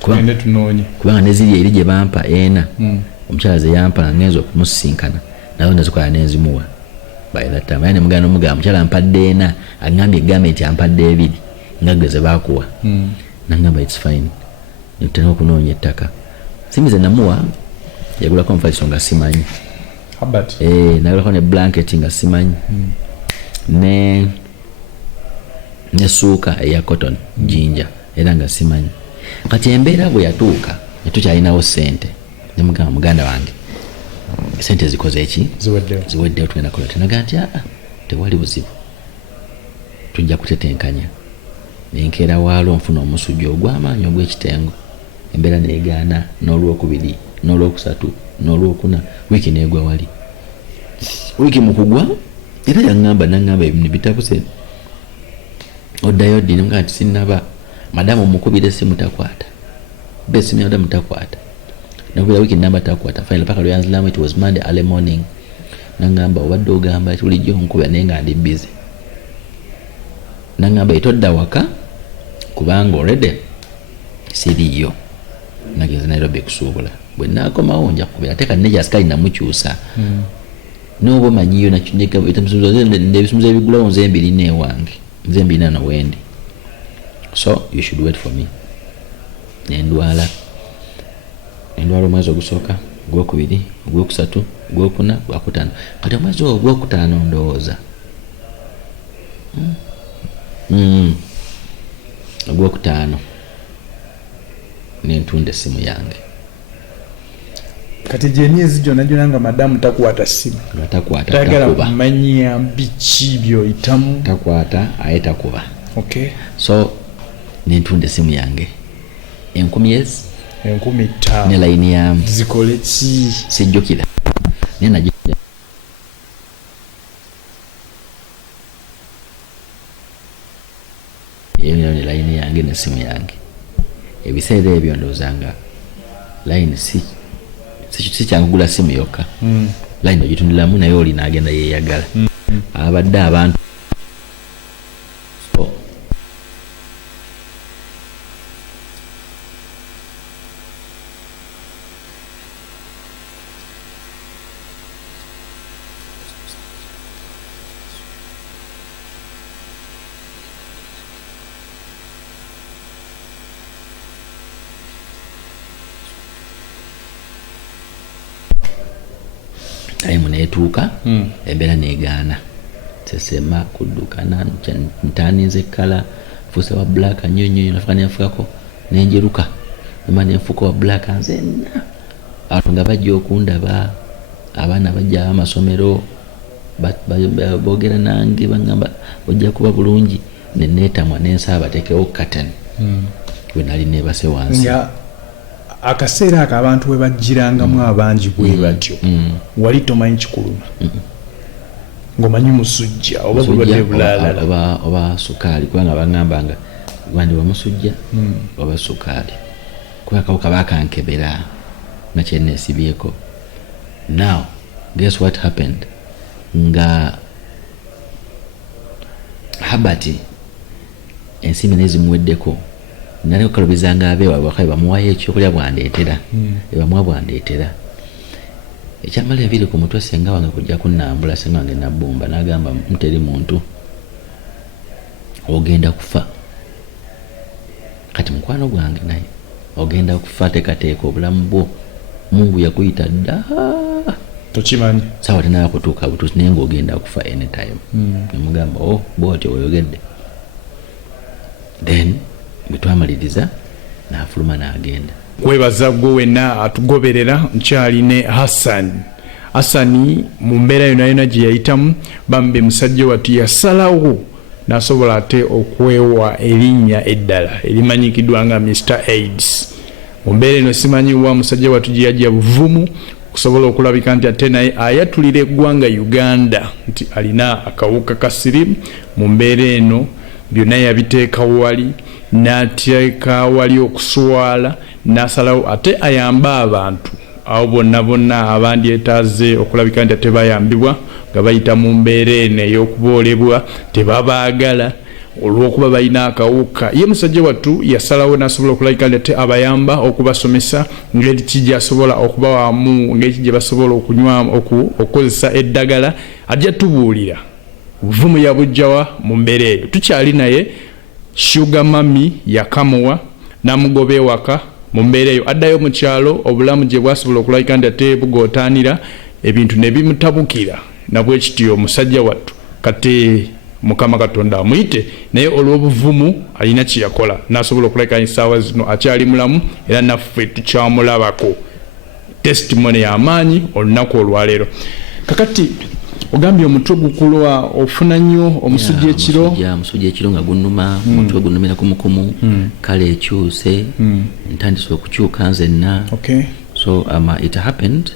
Kubanga neziri eri gye bampa ena omukyala ze yampa ngenza okumusinkana nazo nezikola nezimuwa. By that time yani mugano mukyala ampadde ena agambye gavumenti ampadde 2 nga gwe baakuwa. Nangamba it's fine. Nitera okunoonya ettaka. Simize namuwa yagulako omufaliso nga simanyi. Habati. Nagulako ne blanket nga simanyi. Ne suuka eya cotton jinja era nga simanyi. Kati embeera bwe yatuuka netukyalinawo ssente. Nemugamba muganda wange ssente zikoze eki? Ziweddewo tugenda kola. Tenaga nti tewali buzibu. Tujja kutetenkanya. Nenkeera waalo nfuna omusujja ogw'amaanyi ogw'ekitengo. Embeera neegaana n'olwokubiri n'olwokusatu n'olwokuna wiiki neegwa wali. Wiiki mu kugwa era nangamba ebintu bitabuse. Oddayo ddi nga nti sinnaba madamu omukubira essimu takwata. Besimu yada mutakwata. Nakubira wiiki namba takwata. Finally paka lyanziramu it was Monday early morning. Nangamba obadde ogamba tulijjo nkubira naye nga ndi busy. Nangamba etodda waka kubanga already siriiyo. Nagenze Nairobi kusuubula. Bwe naakomawo nja kukubira ate kanneja asikali namukyusa. N'oba omanyiyo nakinyega ebisumuzo ebigulawo nze mbiri n'ewange. Nze mbirina na wendi. So you should wait for me. Nendwala omwezi ogusooka, ogwokubiri, ogwokusatu, ogwokuna, ogwakutaano. Kati omwezi ogwokutaano ndowooza. Ogwokutaano nentunda essimu yange. kati gyemyezi gyonna gyonna madamu takwata simu tagala kumanya biki byoyitamu takwata aye takuba. Okay. So nentunda esimu yange 10,000 ne layini yamu zikole ki sijjukira nenagira ne layini yange nesimu yange ebiseera ebyo ndoozanga layini si kyangugula simu yokka layini ogitundiramu naye oli naagenda yeeyagala abadde abantu time neetuuka embeera negaana sesema kuddukana ntaninze kala fuuse wa black nyonyo nafuka nenfukako nenjeruka ema nenfuka wa black nzenna abantu nga bajja okundaba abaana bajja amasomero boogera nange baŋŋamba ojja kuba bulungi neneetamwa nensaaba bateekewo curtain bwe nali neebase wansi akaseera ako abantu we bajjirangamu abangi bwe batyo wali tomanyi kikuluma ng'omanyi musujja oba bulwadde bulala oba sukaali kubanga baŋŋambanga gwandi wamusujja oba sukaali kuba akawuka bakankebera nga kyenneesibyeko. Now guess what happened nga Habati ensimbi nezimuweddeko nali okukalubizanga abeewabwe wakabe bamuwayo ekyokulya bwandeetera ebamuwa bwandeetera ekyamala ebiri ku mutwe senga wange kujja kunnambula senga wange nabbumba n'agamba muteri muntu ogenda kufa kati mukwano gwange naye ogenda kufa teekateeka obulamu bwo Mungu yakuyita dda tokimanyi sawa tenaya kutuuka butuusi naye ng'ogenda kufa anytime nemugamba bwotyo weeyogedde then bwe twamaliriza n'afuluma n'agenda. Kwebaza gwe wenna atugoberera nkyali ne Hassan mu mbeera yonna gye yayitamu bambe musajja wattu yasalawo n'asobola ate okwewa erinnya eddala erimanyikiddwa nga Mr. AIDS. Mu mbeera eno simanyiwa musajja wattu gye yajja buvumu okusobola okulabika nti ate naye ayatulira eggwanga Uganda nti alina akawuka ka siriimu. Mu mbeera eno byonna yabiteeka wali n'ateeka wali okuswala n'asalawo ate ayamba abantu awo bonna abandyetaaze okulabika nti ate bayambibwa nga bayita mu mbeera eno ey'okuboolebwa tebabaagala olw'okuba balina akawuka. Ye musajja wattu yasalawo n'asobola okulabika nti ate abayamba okubasomesa ngeri ki gy'asobola okubawamu ngeri ki gye basobola okunywamu okukozesa eddagala ajja tubuulira buvumu yabujjawa mu mbeera eyo. Tukyali naye Sugar Mami yakamuwa n'amugoba ewaka mu mbeera eyo addayo mu kyalo obulamu gye bwasobola okulabika nti ate bugootaanira ebintu ne bimutabukira nabwe kityo omusajja wattu kate Mukama Katonda amuyite naye olw'obuvumu alina kye yakola n'asobola okulabika essaawa zino akyali mulamu era naffe tukyamulabako testimony y'amaanyi olunaku olwaleero. Kakati ogambye omutwe gukulwa ofuna nnyo omusujja ekiro nga gunnuma omutwe gunnumira kumukumu kale ekyuse ntandise okukyuka nzenna. So it happened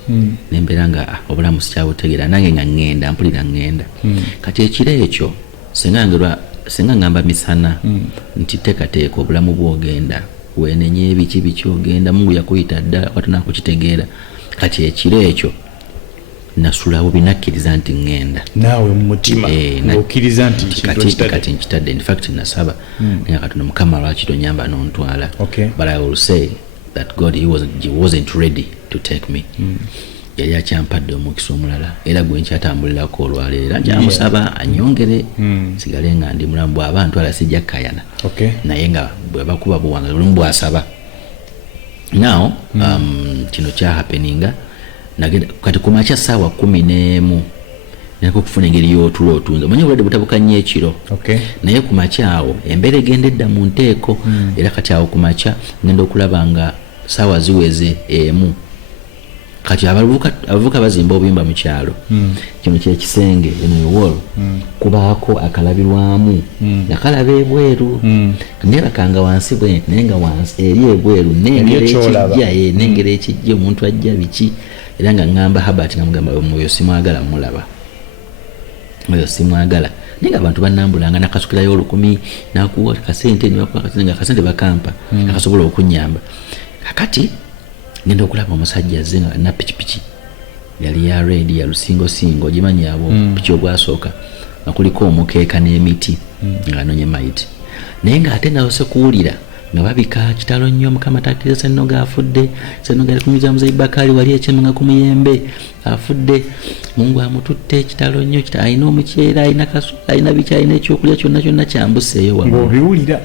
nembeera nga obulamu sikyabutegeera nange nga ŋŋenda mpulira ŋŋenda kati ekiro ekyo senga ngamba misana nti teekateeka obulamu bwogenda weenenye ebiki bikyogenda Mungu yakuyita ddala watona kukitegeera kati ekiro ekyo nasulawo binakkiriza nti ŋŋenda naawe mu mutima okkiriza nti kati nkitadde in fact nasaba naye Katonda Mukama lwaki tonyamba n'ontwala but I will say that God he wasn't ready to take me yali akyampadde omukisa omulala era gwe nkyatambulirako olwaleero era nkyamusaba anyongere sigale nga ndi mulamu bw'aba ntwala sijja kkayana naye nga bwe bakuba buwanga lumu bw'asaba. Now kino kyahapeninga nagenda kati kumakya ssaawa 11 nako kufuna engeri y'otulo otunze omanyi obulwadde butabuka nnyo ekiro naye ku makya awo embeera egenda edda mu nteeko era kati awo ku makya ngenda okulaba nga ssaawa ziweze emu kati abavuka bazimba obuyumba mu kyalo kino kyekisenge eno wall kubaako akalabirwamu nga kalaba ebweru nebakanga wansi bwe nenga wansi eri ebweru nengera ekijja omuntu ajja biki era nga ngamba Habert namugamba omwoyo simwagala mulaba oyo simwagala nenga abantu banambulanga nakasukirayo 10 nakuwa kasente nibakuwa kasente kasente bakampa akasobola okunyamba kakati ngenda okulaba omusajja azenga na pichipichi yali ya red ya lusingo gimanyi abo pichi ogwasooka nakuliko omukeeka n'emiti nga nonye maiti naye nga ate nawe sekuwulira nga babika kitalo nnyo Mukama takkiriza Sennoga afudde Sennoga ali kumiza Muzeyi Bakari wali ekyemanga ku muyembe afudde Mungu amututte kitalo nnyo alina omukyera alina kasu alina biki alina ekyokulya kyonna kyambuseeyo ng'obiwulira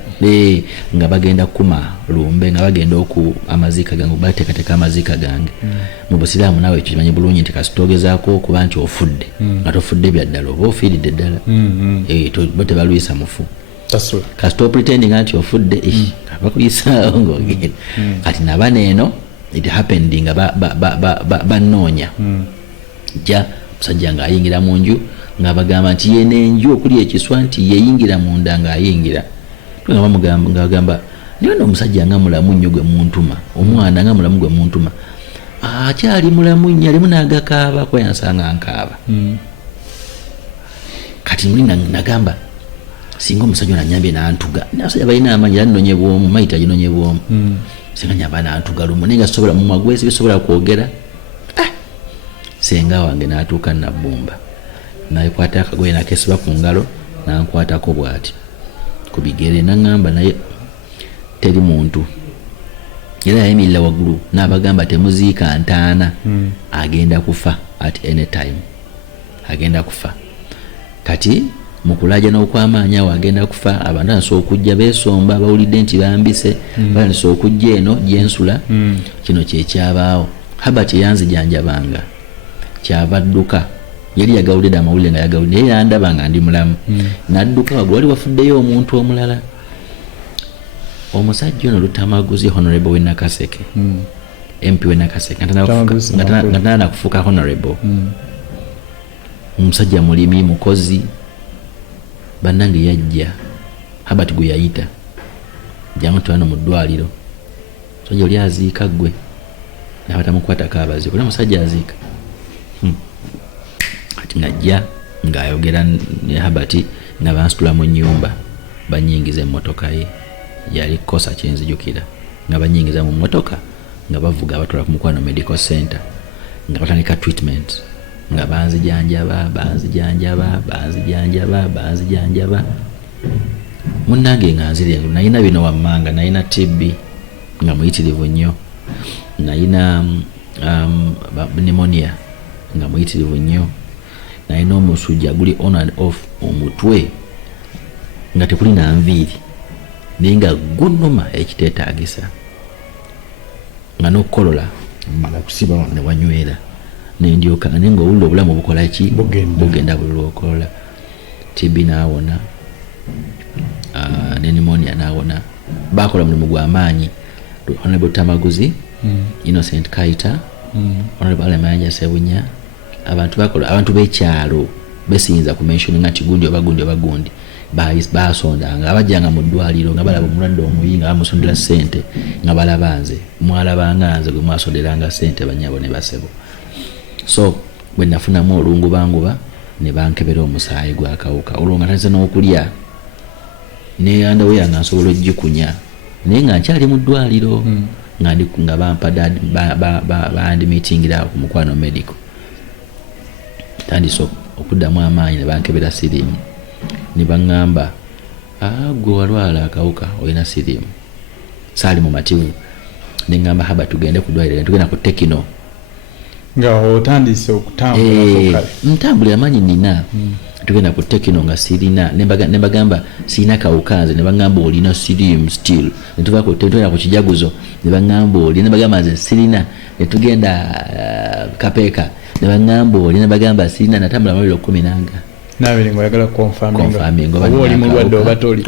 nga bagenda kuma lumbe nga bagenda oku amaziika gange bateekateeka amaziika gange mu busiraamu naawe kimanyi bulungi nti kasitogezaako okuba nti ofudde nga tofudde byaddala oba ofiiridde ddala bo tebalwisa mufu kasito pretending anti ofudde bakuyisaawo ng'ogenda kati nabana eno it happened nga banoonya jja musajja ng'ayingira mu nju ng'abagamba nti ye n'enju okuli ekiswa nti yeyingira munda ng'ayingira ng'abagamba niwe n'omusajja nga mulamu nnyo gwe muntuma omwana nga mulamu gwe muntuma akyali mulamu nnyo alimu n'agakaaba kuba yansanga nkaaba kati muli nagamba singa omusajja ono anyambye n'antuga n'abasajja balina amaanyi era nnonye bwomu mayita ginonye bwomu singa nyamba n'antuga lumu naye nga sobola mu magwezi bisobola kwogera senga wange n'atuuka nabbumba nakwata akagoye nakesiba ku ngalo nankwatako bw'ati ku bigere naŋŋamba naye teri muntu era yayimirira waggulu n'abagamba temuziika ntaana agenda kufa at any time agenda kufa kati mukulaja n'okwamaanya wagenda kufa abantu basobola okujja beesomba bawulidde nti bambise basobola okujja eno gyensula kino kyekyabaawo Habert yanzijanjabanga kyava dduka yali yagawulidde amawulire nga yagawulidde naye yandaba nga ndi mulamu n'adduka waggulu wali wafuddeyo omuntu omulala omusajja ono Lutamaguzi Honorable Wenakaseke MP Wenakaseke nga tanaana kufuuka Honorable omusajja mulimi mukozi bannange yajja Habert gwe yayita jangu twano mu ddwaliro musajja oli aziika gwe n'abatamukwatako abaziiko era musajja aziika kati ng'ajja ng'ayogera ne Habert nga bansitula mu nnyumba banyingiza emmotoka ye yali kosa kyenzijukira nga banyingiza mu mmotoka nga bavuga abatwala ku Mukwano Medical Center nga batandika treatment nga banzijanjaba munnange nga nzire nayina bino wammanga nayina TB nga muyitirivu nnyo nayina pneumonia nga muyitirivu nnyo nayina omusujja guli on and off omutwe nga tekuli nanviiri naye nga gunuma ekiteetaagisa nga n'okukolola mala kusiba ne wanywera nendyoka naye ng'owulira obulamu bukola ki bugenda buli lwokolola TB naawona ne pneumonia naawona bakola mulimu gw'amaanyi Honorable Tamaguzi Innocent Kaita Honorable Alemanya Sebunya abantu b'ekyalo besinza ku mention nga gundi oba gundi basondanga abajjanga mu ddwaliro nga balaba omulwadde omuyi nga bamusondera ssente nga balaba nze mwalabanga nze gwe mwasonderanga ssente banyabo ne basebo so bwe nafunamu olungubanguba ne bankebera omusaayi gw'akawuka olwo nga tanze n'okulya neyandawo yanga nsobola ogikunya naye nga nkyali mu ddwaliro nga bampa bandimitingira ku Mukwano Medical tandise okuddamu amaanyi ne bankebera siriimu ne baŋŋamba gwe walwala akawuka olina siriimu saali mu mativu ne ŋŋamba Habert tugende ku ddwaliro tugenda ku Tekino nga otandise okutambula ntambula amanyi nina tugenda ku Tekino nga sirina ne bagamba sirina kawukanze ne baŋŋamba olina siriimu still ne tugenda ku Kijaguzo ne baŋŋamba oli ne bagamba nze sirina ne tugenda Kapeeka ne baŋŋamba oli ne bagamba sirina natambula amalwaliro 10 nabiri ngoyagala confirming oba oli mulwadde oba toli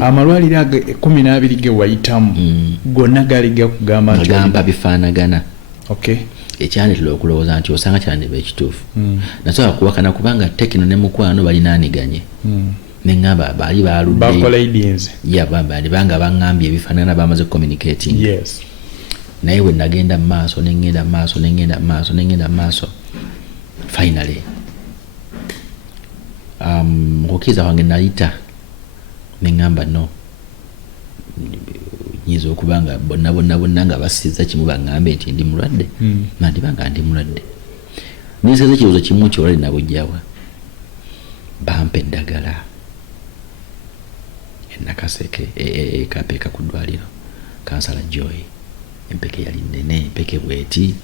amalwaliro 12 ge wayitamu gonna gali gakugamba nti gamba bifaanagana okay ekyandetera okulowooza nti osanga kyandibwa ekituufu nasobola kuwakana kubanga Tekno ne Mukwano balinaaniganye neŋŋamba baali baaludde baŋŋambye ebifaanana bamaze communicating naye bwe nagenda mu maaso finally okukkiriza kwange nayita neŋŋamba no nyinza okuba nga bonna nga basiza kimu baŋŋambe nti ndi mulwadde nandibanga ndi mulwadde ninseza ekibuuzo kimu kyolali nabujjawa bampa eddagala enakaseke ekapeeka ku ddwaliro kansala Joy empeke yali nnene empeke bweti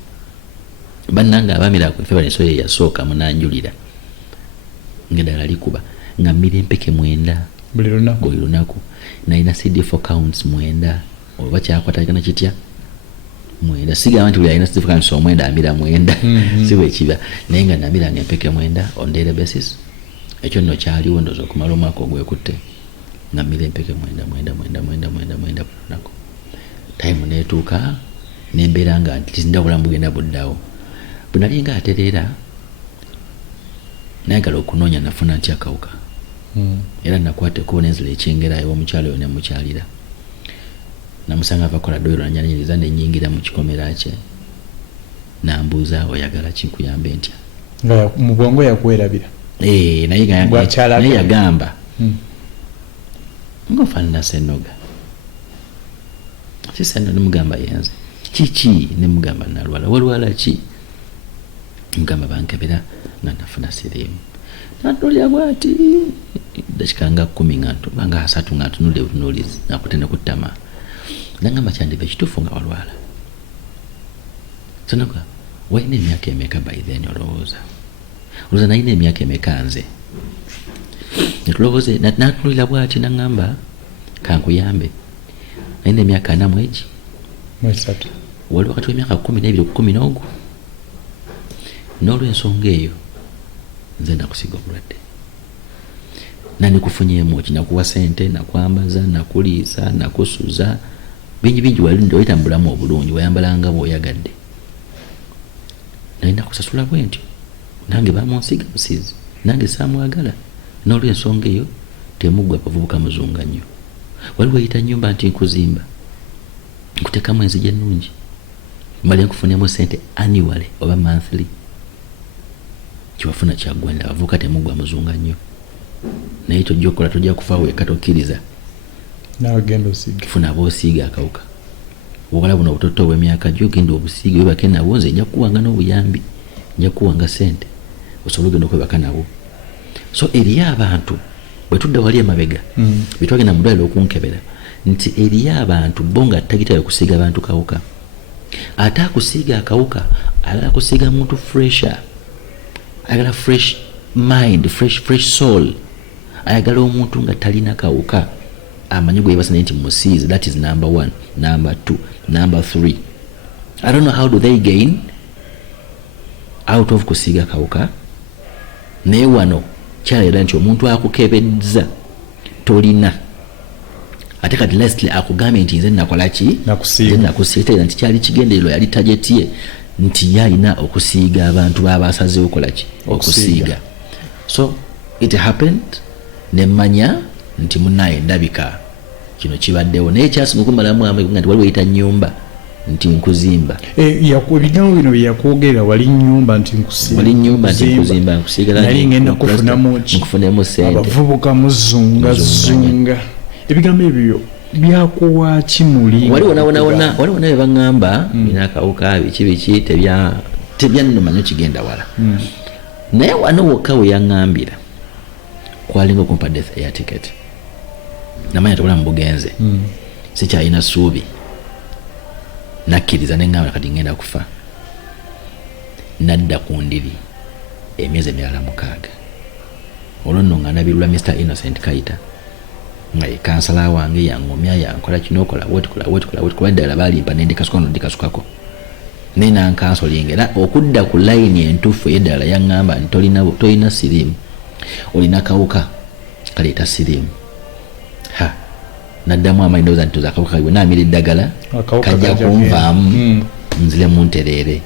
bannanga abamira ku february so yasooka munanjulira ngedala likuba ngamira empeke 9 buli lunaku naina CD4 counts 9 oba kyakwatagana kitya 9 sigamba nti buli alina CD4 counts 9 amira 9 siwe kiba naye nga namira empeke 9 on daily basis ekyo nno kyaliwo ndoza okumala omwaka ogwekutte ngamira empeke 9 lunaku time netuuka nembeera nga nti obulamu bugenda buddawo bwe nali nga atereera nayagala okunoonya nafuna nti akawuka era nakwata ekkubo nenzira ekyengerayo omukyalo yo nemukyalira namusanga avakola doyiro nanyanyiriza nenyingira mu kikomera kye nambuuza oyagala kinkuyambe ntya nga mu bwongo yakwerabira naye yagamba ngofaanana Sennoga sisano nemugamba yenze kiki nemugamba nalwala walwala ki mugamba bankebera nga nafuna siriimu natulya bwati dakika nga 10 nga ntubanga 3 nga tunule butunulizi nakutenda kutama nangamba kyandiba ekituufu nga walwala Sennoga walina emyaka emeka by then olowooza nalina emyaka emeka nze netulowooze natulira bwati nangamba kankuyambe nalina emyaka 4 mwegi wali wakati w'emyaka 12 ku 10 n'olwensonga eyo nze nakusiga obulwadde nanikufunyeemu ki nakuwa sente nakwambaza nakuliisa nakusuza bingi walitambulamu obulungi wayambalanga bw'oyagadde naye nakusasula bwe ntyo nange bamunsiga busizi nange saamwagala n'olwensonga eyo temuggwa abavubuka muzunga nnyo wali wayita nnyumba nti nkuzimba nkutekamu enzija ennungi mbale nkufunemu sente annually oba monthly kiwafuna kyaggwanira abavubuka temuggwa muzunga nnyo naye tojja okukola tojja kufa weka tokkiriza nawe genda osiige funa aboosiiga akawuka obwala buno obutoto obw'emyaka gyo genda obusiige webake nabo nze nja kuwanga n'obuyambi nja kuwanga sente osobola ogenda okwebaka nabo so eriyo abantu bwe tudda wali emabega betwagenda mu ddwaliro okunkebera nti eriyo abantu bo nga tagitayo kusiiga abantu kawuka ate akusiiga akawuka ayagala kusiiga muntu fresher ayagala fresh mind fresh soul ayagala omuntu nga talina kawuka amanyi gwe yebasa nti musiize. That is number 1. Number 2, number 3, I don't know how do they gain out of kusiiga kawuka naye wano kyalera nti omuntu akukebezza tolina ate kati lastly akugambye nti nze nakola ki nakusiiga nti kyali kigendererwa yali tajetye nti yalina okusiiga abantu babasazeewo kola ki okusiiga. So it happened nemmanya nti munaye ndabika kino kibaddewo naye kyasinga okumalamu amagezi nti waliwo yita nnyumba nti nkuzimba ebigambo bino byeyakwogerera wali nnyumba nti nkuzimba nkusiiga nali ngenda kufunamu sente abavubuka muzunga ebigambo ebyo byakuwa kimuli waliwo nawe baŋŋamba bina akawuka biki tebyannomanyo kigenda wala naye wano wokka we yaŋŋambira kwalinga okumpa death air ticket namanya tobulamu bugenze sikyalina ssuubi nakkiriza neŋŋamba kati ngenda kufa nadda ku ndiri emyezi emirala 6 olwo nno nga nabirula Mr. Innocent Kaita nga ye kansala wange yaŋŋomya yankola kino kola wetikola ddala balimpa nendikasukako naye nankansolinga era okudda ku layini entuufu eddala yaŋŋamba nti tolina siriimu olina kawuka kaleeta siriimu naddamu amaanyi ndowooza nti akawuka kagwe naamira eddagala kajja kunvaamu nzire muntereere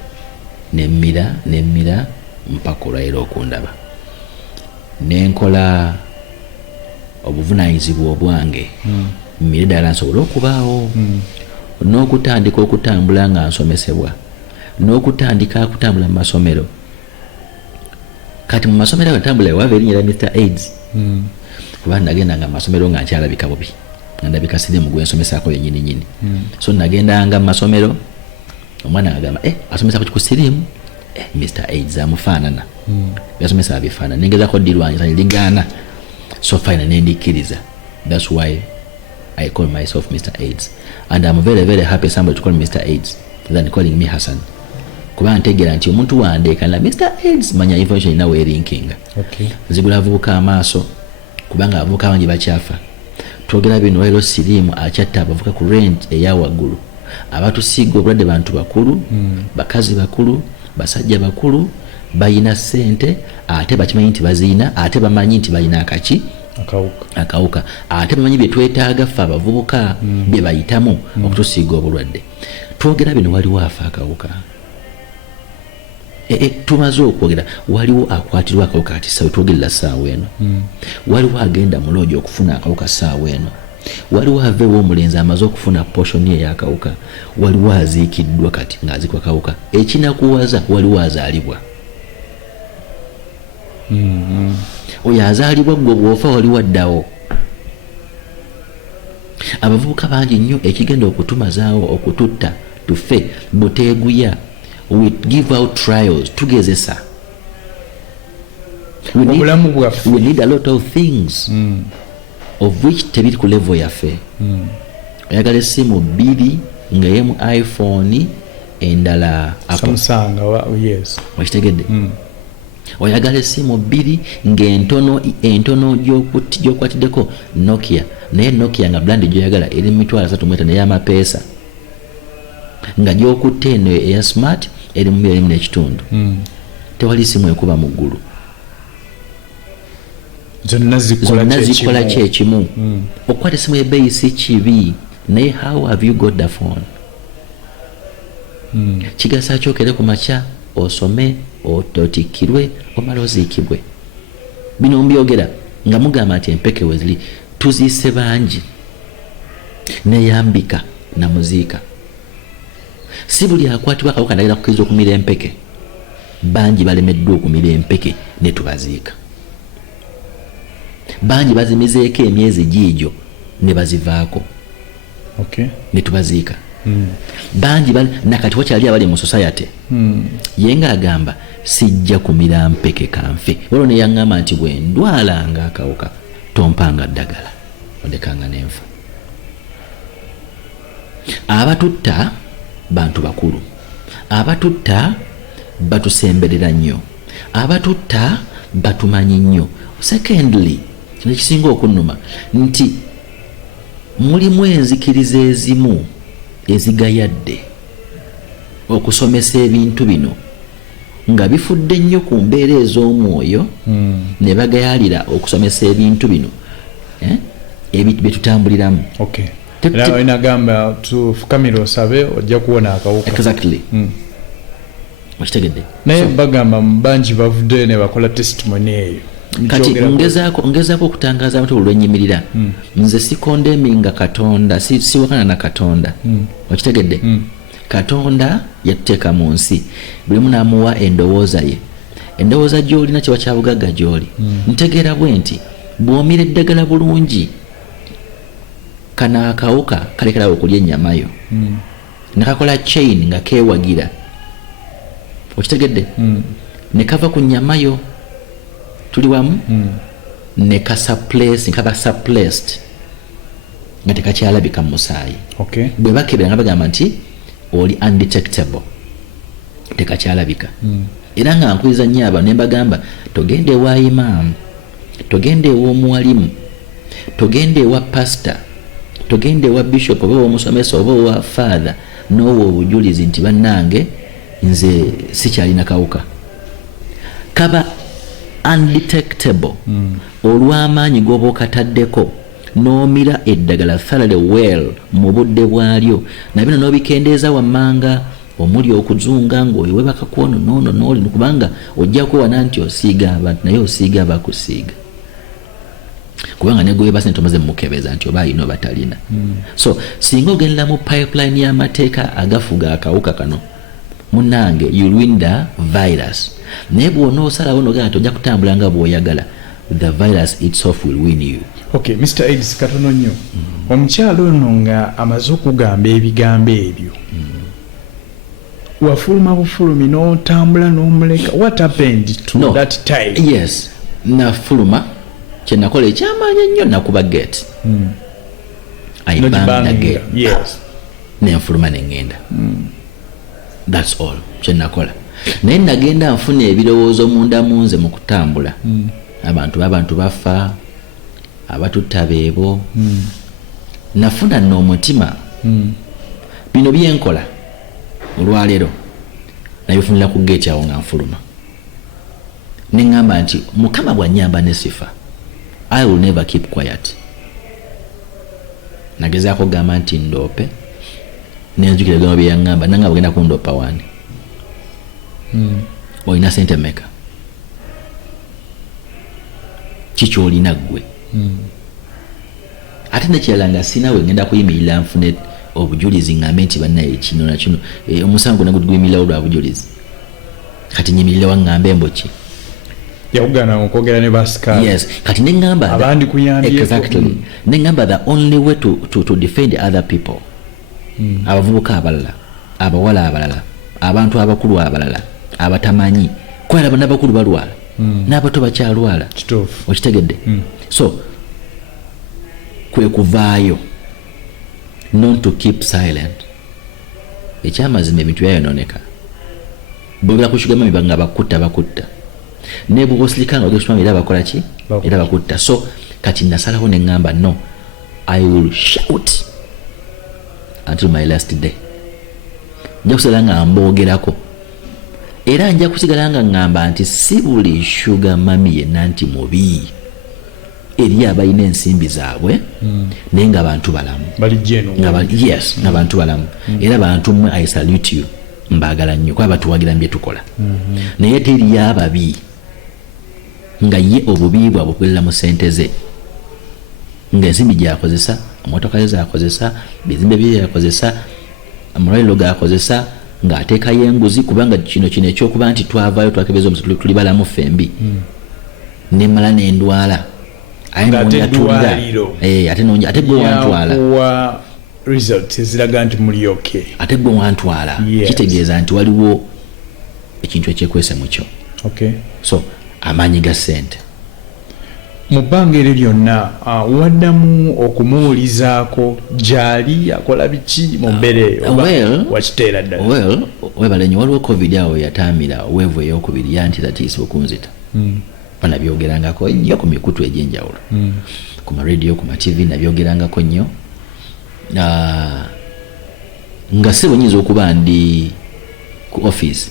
nemmira mpaka olwairo okundaba nenkola obuvunaanyizibwa obwange mmire ddala nsobole okubaawo n'okutandika okutambula nga nsomesebwa n'okutandika kutambula mu masomero kati mu masomero agatambula ewava erinnya lya Mr. AIDS kuba nagendanga mu masomero nga nkyalabika bubi nga ndabika siriimu gwensomesako yennyini so nagendanga mu masomero omwana agamba asomesa ku siriimu Mr. AIDS amufaanana byasomesa abifaanana nengezako ddirwanyisa neligaana so fine nendikkiriza. That's why I call myself Mr. AIDS and I'm very very happy somebody to call me Mr. AIDS than calling me Hassan kuba ntegera nti omuntu wandeeka na Mr. AIDS manya information ina weerinkinga nzigula avubuka amaaso kubanga avubuka abangi bakyafa twogera bino wairo siriimu akyatta abavuka ku range eya waggulu abatusiiga obulwadde bantu bakulu bakazi bakulu basajja bakulu bayina ssente ate bakimanyi nti baziina ate bamanyi nti balina akawuka ate bamanyi bye twetaaga ffe abavubuka bye bayitamu okutusiiga obulwadde twogera bino waliwo afa akawuka tumaze okwogera waliwo akwatirwa akawuka kati sawe twogerera ssaawa eno waliwo agenda muloojo okufuna akawuka ssaawa eno waliwo aveewo omulenzi amaze okufuna poshoni ey'akawuka waliwo aziikiddwa kati ng'azikwa akawuka ekinakuwaza waliwo azaalibwa oyo azaalibwa gwe bw'ofa waliwo addawo abavubuka bangi nnyo ekigenda okutumazaawo okututta tufe buteeguya we give out trials tugezesa we need a lot of things of which tebiri ku level yaffe oyagala essimu bbiri ng'emu iPhone endala Samsung wakitegedde oyagala essimu bbiri ng'entono gy'okwatiddeko Nokia naye Nokia nga brand gyoyagala eri mu 3 n'ey'amapeesa nga gy'okutte eno eya smart eri mu 2.5 tewali simu ekuba mu ggulu zonna zikola kyekimu okukwata essimu ebbeeyi si kibi naye how have you got the phone kigasa kyokere ku makya osome otikkirwe omala oziikibwe bino mbyogera nga mugamba nti empeke weziri tuziise bangi neyambika namuziika si buli akwatibwa akawuka ndagenda kukkiriza okumira empeke bangi balemeddwa okumira empeke ne tubaziika bangi bazimizeeko emyezi giigyo ne bazivaako ne tubaziika bangi nakati wakyali abali mu society ye ng'agamba sijja kumira mpeke kanfe waliwo ne yaŋŋamba nti bwe ndwalanga akawuka tompanga ddagala ondekanga n'enfa abatutta bantu bakulu abatutta batusemberera nnyo abatutta batumanyi nnyo secondly kino kisinga okunnuma nti mulimu enzikiriza ezimu ezigayadde okusomesa ebintu bino nga bifudde nnyo ku mbeera ez'omwoyo ne bagayalira okusomesa ebintu bino bye tutambuliramu era inagamba tufukamira osabe ojja kuwona akawuka exactly okitegedde naye bagamba bangi bavudde ne bakola testimony eyo kati ngezaako okutangaza abantu olwenyimirira nze sikondeminga katonda siwakana na katonda okitegedde katonda yatuteeka mu nsi bulimu n'amuwa endowooza ye endowooza gy'olina kiba kyabugagga gy'oli ntegeera bwe nti bw'omira eddagala bulungi kana akawuka kalekerawo okulya ennyamayo nekakola chain nga keewagira okitegedde ne kava ku nnyamayo tuli wamu ne kaba suppressed nga tekakyalabika mu musaayi bwe bakebera nga bagamba nti oli undetectable tekakyalabika era nga nkuliza nnyo abantu ne mbagamba togenda ewa imaamu togenda ew'omuwalimu togenda ewa pastor togenda ewa bishop oba omusomesa oba owa father n'owa obujulizi nti bannange nze sikyalina kawuka kaba undetectable olw'amaanyi g'oba okataddeko n'omira eddagala thoroughly well mu budde bwalyo nabino n'obikendeeza wammanga omuli okuzunga ng'oyo bakakuono noono n'oli kubanga ojja kuwana nti osiiga abantu naye osiiga abakusiiga kubanga negwe basi ntomaze mukebeza nti oba alina batalina so singa ogenda mu pipeline y'amateeka agafuga akawuka kano munange you win the virus naye bw'ona osalawo nogenda nti ojja kutambula nga bw'oyagala the virus itself will win you. Okay, Mr. Edis katono nnyo omukyalo ono nga amaze okugamba ebigambo ebyo wafuluma bufulumi n'otambula n'omuleka what happened to that time? Yes, nafuluma kyenakola ekyamaanyi ennyo nakuba gate I banged the gate. Yes. Nenfuluma nengenda that's all kyenakola naye nagenda nfuna ebirowoozo munda munze mu kutambula abantu bafa abatutta beebo nafuna nno omutima bino byenkola olwaleero nabifunira ku gate awo nga nfuluma neŋŋamba nti mukama bw'annyamba ne sifa I will never keep quiet. Nagezaako gamba nti ndoope nenzukira ebigambo bye yaŋŋamba nanga bagenda kundoopa wani olina sente meka kiki olina ggwe ate nekirala nga sinawe ngenda kuyimirira nfune obujulizi ngambe nti bannaye kino na kino omusango nagugwimirirawo lwa bujulizi kati nyimirire waŋŋamba emboki yakugana okwogera ne basikali. Yes, kati neŋŋamba abandi kuyambye exactly neŋŋamba the only way to defend other people abavubuka abalala abawala abalala abantu abakulu abalala abatamanyi kwalaba n'abakulu balwala n'abato bakyalwala okitegedde so kwe kuvaayo not to keep silent ekyamazima ebintu byayonooneka bogera ku kigamba nga bakutta ne bw'osirika nga ogesoma era bakola ki era bakutta so kati nasalaho neŋŋamba no I will shout until my last day nja kusigala nga mboogerako era nja kusigala nga ŋŋamba nti si buli shuga mami yenna nti mubi eri abalina ensimbi zaabwe naye nga bantu balamu yes nga bantu balamu era bantu mmwe I salute you mbaagala nnyo kuba batuwagira mu bye tukola naye teriyo ababi nga ye obubi bwabwe bukolera mu ssente ze ng'ensimbi gyakozesa emmotoka ze zakozesa bizimbe bye yakozesa amalwaliro gakozesa ng'ateekayo enguzi kubanga kino ekyokuba nti twavaayo twakebeza omusolo tuli balamu fembi nemala n'endwala ate gwe wantwala results eziraga nti muli okay ate gwe wantwala kitegeeza nti waliwo ekintu ekyekwese mu kyo so amaanyi ga ssente mu bbanga eryo lyonna waddamu okumuwulizaako gyali akola biki mu mbeere wakiteera ddala webalenye waliwo covid awo yataamira weevu ey'okubiri yantitatiisa okunzita banabyogerangako nnyo ku mikutu egy'enjawulo ku maradio ku matv nabyogerangako nnyo nga si bwenyinza okuba ndi ku office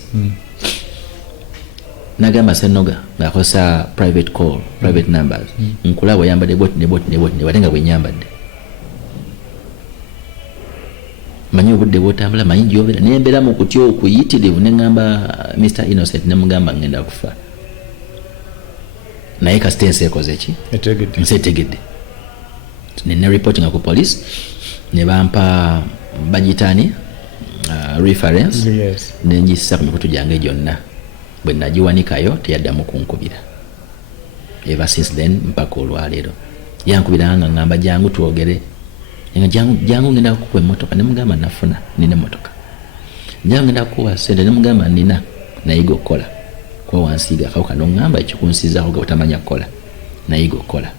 nagamba Sennoga ng'akozesa private call private numbers nkulaba oyambadde boti nebate nga bwenyambadde manyi obudde bwotambula manyi gyobera nembeera mu kutya okuyitirivu neŋŋamba Mr. Innocent nemugamba ngenda kufa naye kasita ensi ekoze ki ensi etegedde nene reportinga ku police ne bampa bagitani reference nenjisa ku mikutu gyange gyonna bwe nagiwanikayo teyaddamu kunkubira ever since then mpaka olwaleero yankubira nga ngamba jangu twogere nga jangu ngenda kukuwa emmotoka nemugamba nafuna nina emmotoka jangu ngenda kukuwa sente nemugamba nina nayiga okukola kuba wansiiga akawuka noŋŋamba ekikunsiizaako ga butamanya kukola nayiga okukola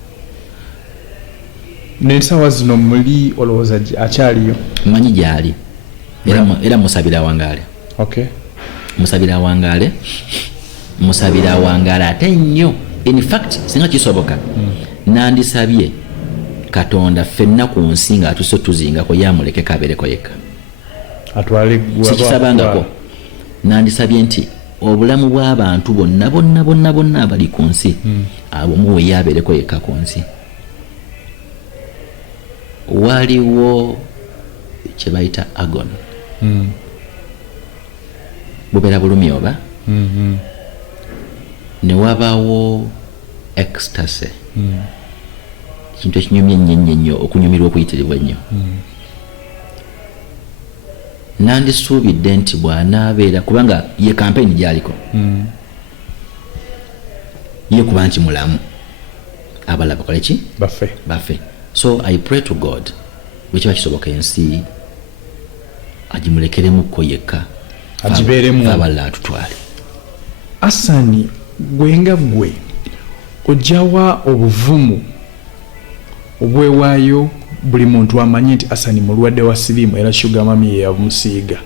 n'ensawa zino muli olowooza akyaliyo manyi gyali era musabira wangaale musabira wangaale ate nnyo in fact singa kisoboka nandisabye Katonda ffenna ku nsi nga atuse tuzingako yamuleke kabeereko yekka sikisabangako nandisabye nti obulamu bw'abantu bonna abali ku nsi abo muwe yabeereko yekka ku nsi waliwo kye bayita agon bubera bulumi oba ne wabaawo ecstasy kintu ekinyumya ennyo okunyumirwa okuyitirirwa ennyo nandisuubidde nti bw'anaabeera kubanga ye campaign gyaliko ye kuba nti mulamu abalala bakole ki bafe so I pray to God bwekiba kisoboka ensi agimulekeremukko yekka agibeeremu abalala atutwale. Hassan gwenga gwe ojawa obuvumu obwewaayo buli muntu amanyi nti Hassan mulwadde wa siriimu era sugar mami yamusiiga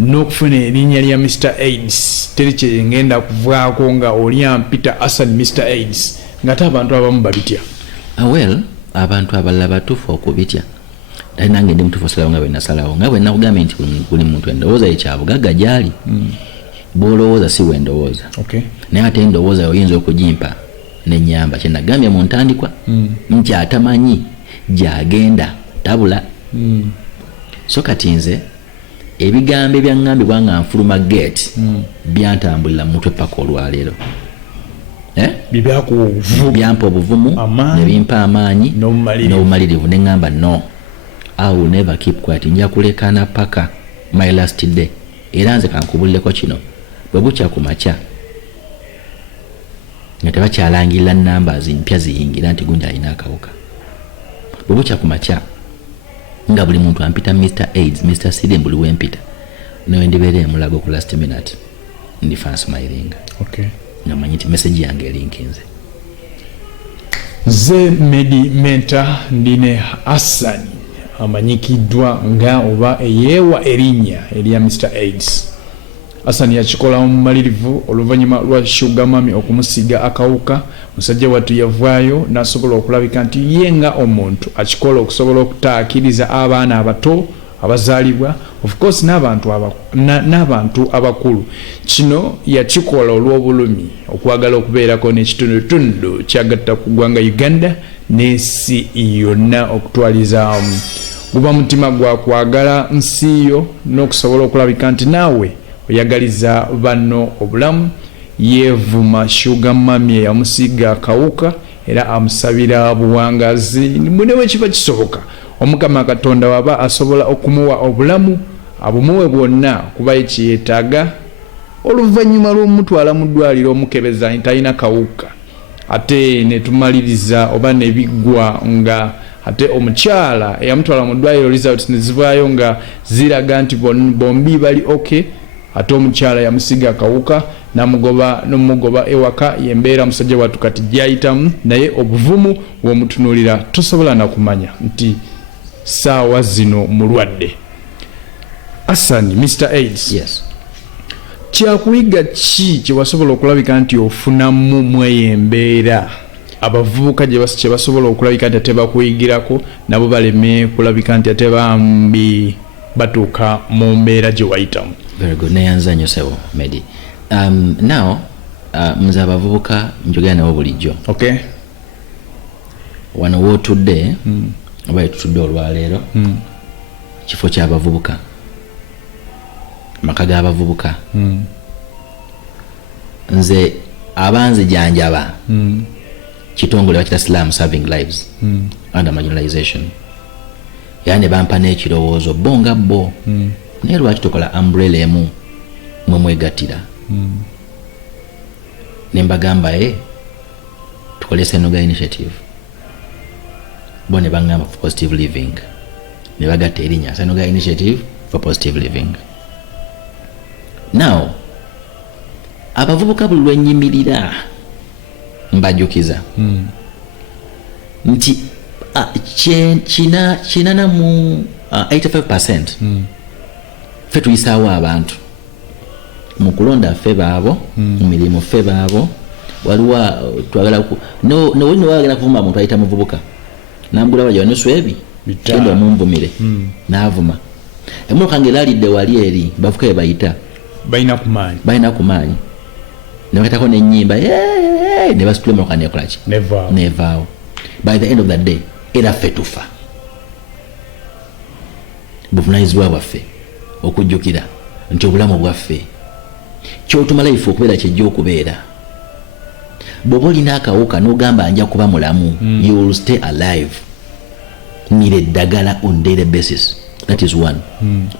n'okufuna erinnya lya Mr. AIDS teri kye ngenda kuvaako nga oli ampita Hassan Mr. AIDS ngate abantu abamu babitya. Well, abantu abalala batuufu okubitya naye nange ndi mutuufu osalawo nga bwe nasalawo nga bwe nakugambye nti buli muntu endowooza yekyabugagga gy'ali bw'olowooza si we ndowooza naye ate endowooza oyinza okugimpa nenyamba kyenagambye mu ntandikwa nti atamanyi gyagenda tabula so kati nze ebigambo ebyaŋŋambibwa nga nfuluma gate byantambulira mu mutwe paka olwaleero byampa obuvumu ne bimpa amaanyi n'obumalirivu ne ŋŋamba no I will never keep quiet nja kulekana paka my last day era nze kankubulireko kino bwe bukya ku makya nga tebakyalangirira numbers mpya ziyingira nti gundi alina akawuka bwe bukya ku makya nga buli muntu ampita Mr. AIDS Mr. Siriimu buli wempita naye ndibeera emulago ku last minute ndifa smiling nga manyi nti message yange elinkinze. Nze Medimenta ndine Hassan amanyikiddwa nga oba eyeewa erinnya erya Mr. AIDS. Hassan yakikola mu malirivu oluvannyuma lwa sugar mami okumusiga akawuka musajja wattu yavaayo n'asobola okulabika nti ye nga omuntu akikola okusobola okutaakiriza abaana abato abazaalibwa of course n'abantu abakulu. Kino yakikola olw'obulumi okwagala okubeerako n'ekitundutundu kyagatta ku ggwanga Uganda n'ensi yonna okutwaliza guba mutima gwa kwagala nsi yo n'okusobola okulabika nti naawe oyagaliza banno obulamu. Yeevuma sugar mami eyamusiiga akawuka era amusabira buwangazi mune wekiba kisoboka Omukama Katonda waba asobola okumuwa obulamu abumuwe bwonna kuba ekiyeetaaga oluvannyuma lw'omutwala mu ddwaliro omukebeza nti talina kawuka ate ne tumaliriza oba ne biggwa nga ate omukyala eyamutwala mu ddwaliro results ne zivaayo nga ziraga nti bombi bali okay ate omukyala yamusiga akawuka n'omugoba ewaka yembeera musajja wattu kati gyayitamu naye obuvumu bw'omutunuulira tosobola na kumanya nti saawa zino mulwadde. Hassan Mr. AIDS, yes. Kyakuyiga ki kye wasobola okulabika nti ofunamu mweyembeera abavubuka kye basobola okulabika nti ate bakuyigirako nabo baleme kulabika nti ate bambi batuuka mu mbeera gye wayitamu? Very good. Neyanza nnyo sebo Medi. Now nze abavubuka njogera nabo bulijjo. Okay. Wano wootudde oba tutudde olwaleero kifo ky'abavubuka maka g'abavubuka nze abanze janjaba kitongole bakita Islam Serving Lives under marginalization yani bampa n'ekirowoozo bo nga bo naye lwaki tukola umbrella emu mwe mwegattira ne mbagamba tukole Sennoga initiative bo ne bangamba for positive living ne bagatta erinnya Sennoga initiative for positive living. Now abavubuka buli lwenyimirira mbajjukiza nti kinana mu 85% ffe tuyisaawo abantu mu kulonda ffe baabo mu mirimu ffe baabo waliwo twagala nowulina wagala kuvuma muntu ayita muvubuka namugula baja wanoswebi genda omunvumire n'avuma emmotoka ng'eraalidde wali eri bavuka be bayita balina kumaanyi ne bakatako n'ennyimba ne basitula emmotoka nekolaki nevaawo. By the end of the day era ffe tufa buvunaanyizibwa bwaffe okujjukira nti obulamu bwaffe kyotuma life okubeera kyejja okubeera. Bw'oba olina akawuka n'ogamba nja kuba mulamu, you will stay alive. Mira eddagala on daily basis. That is one.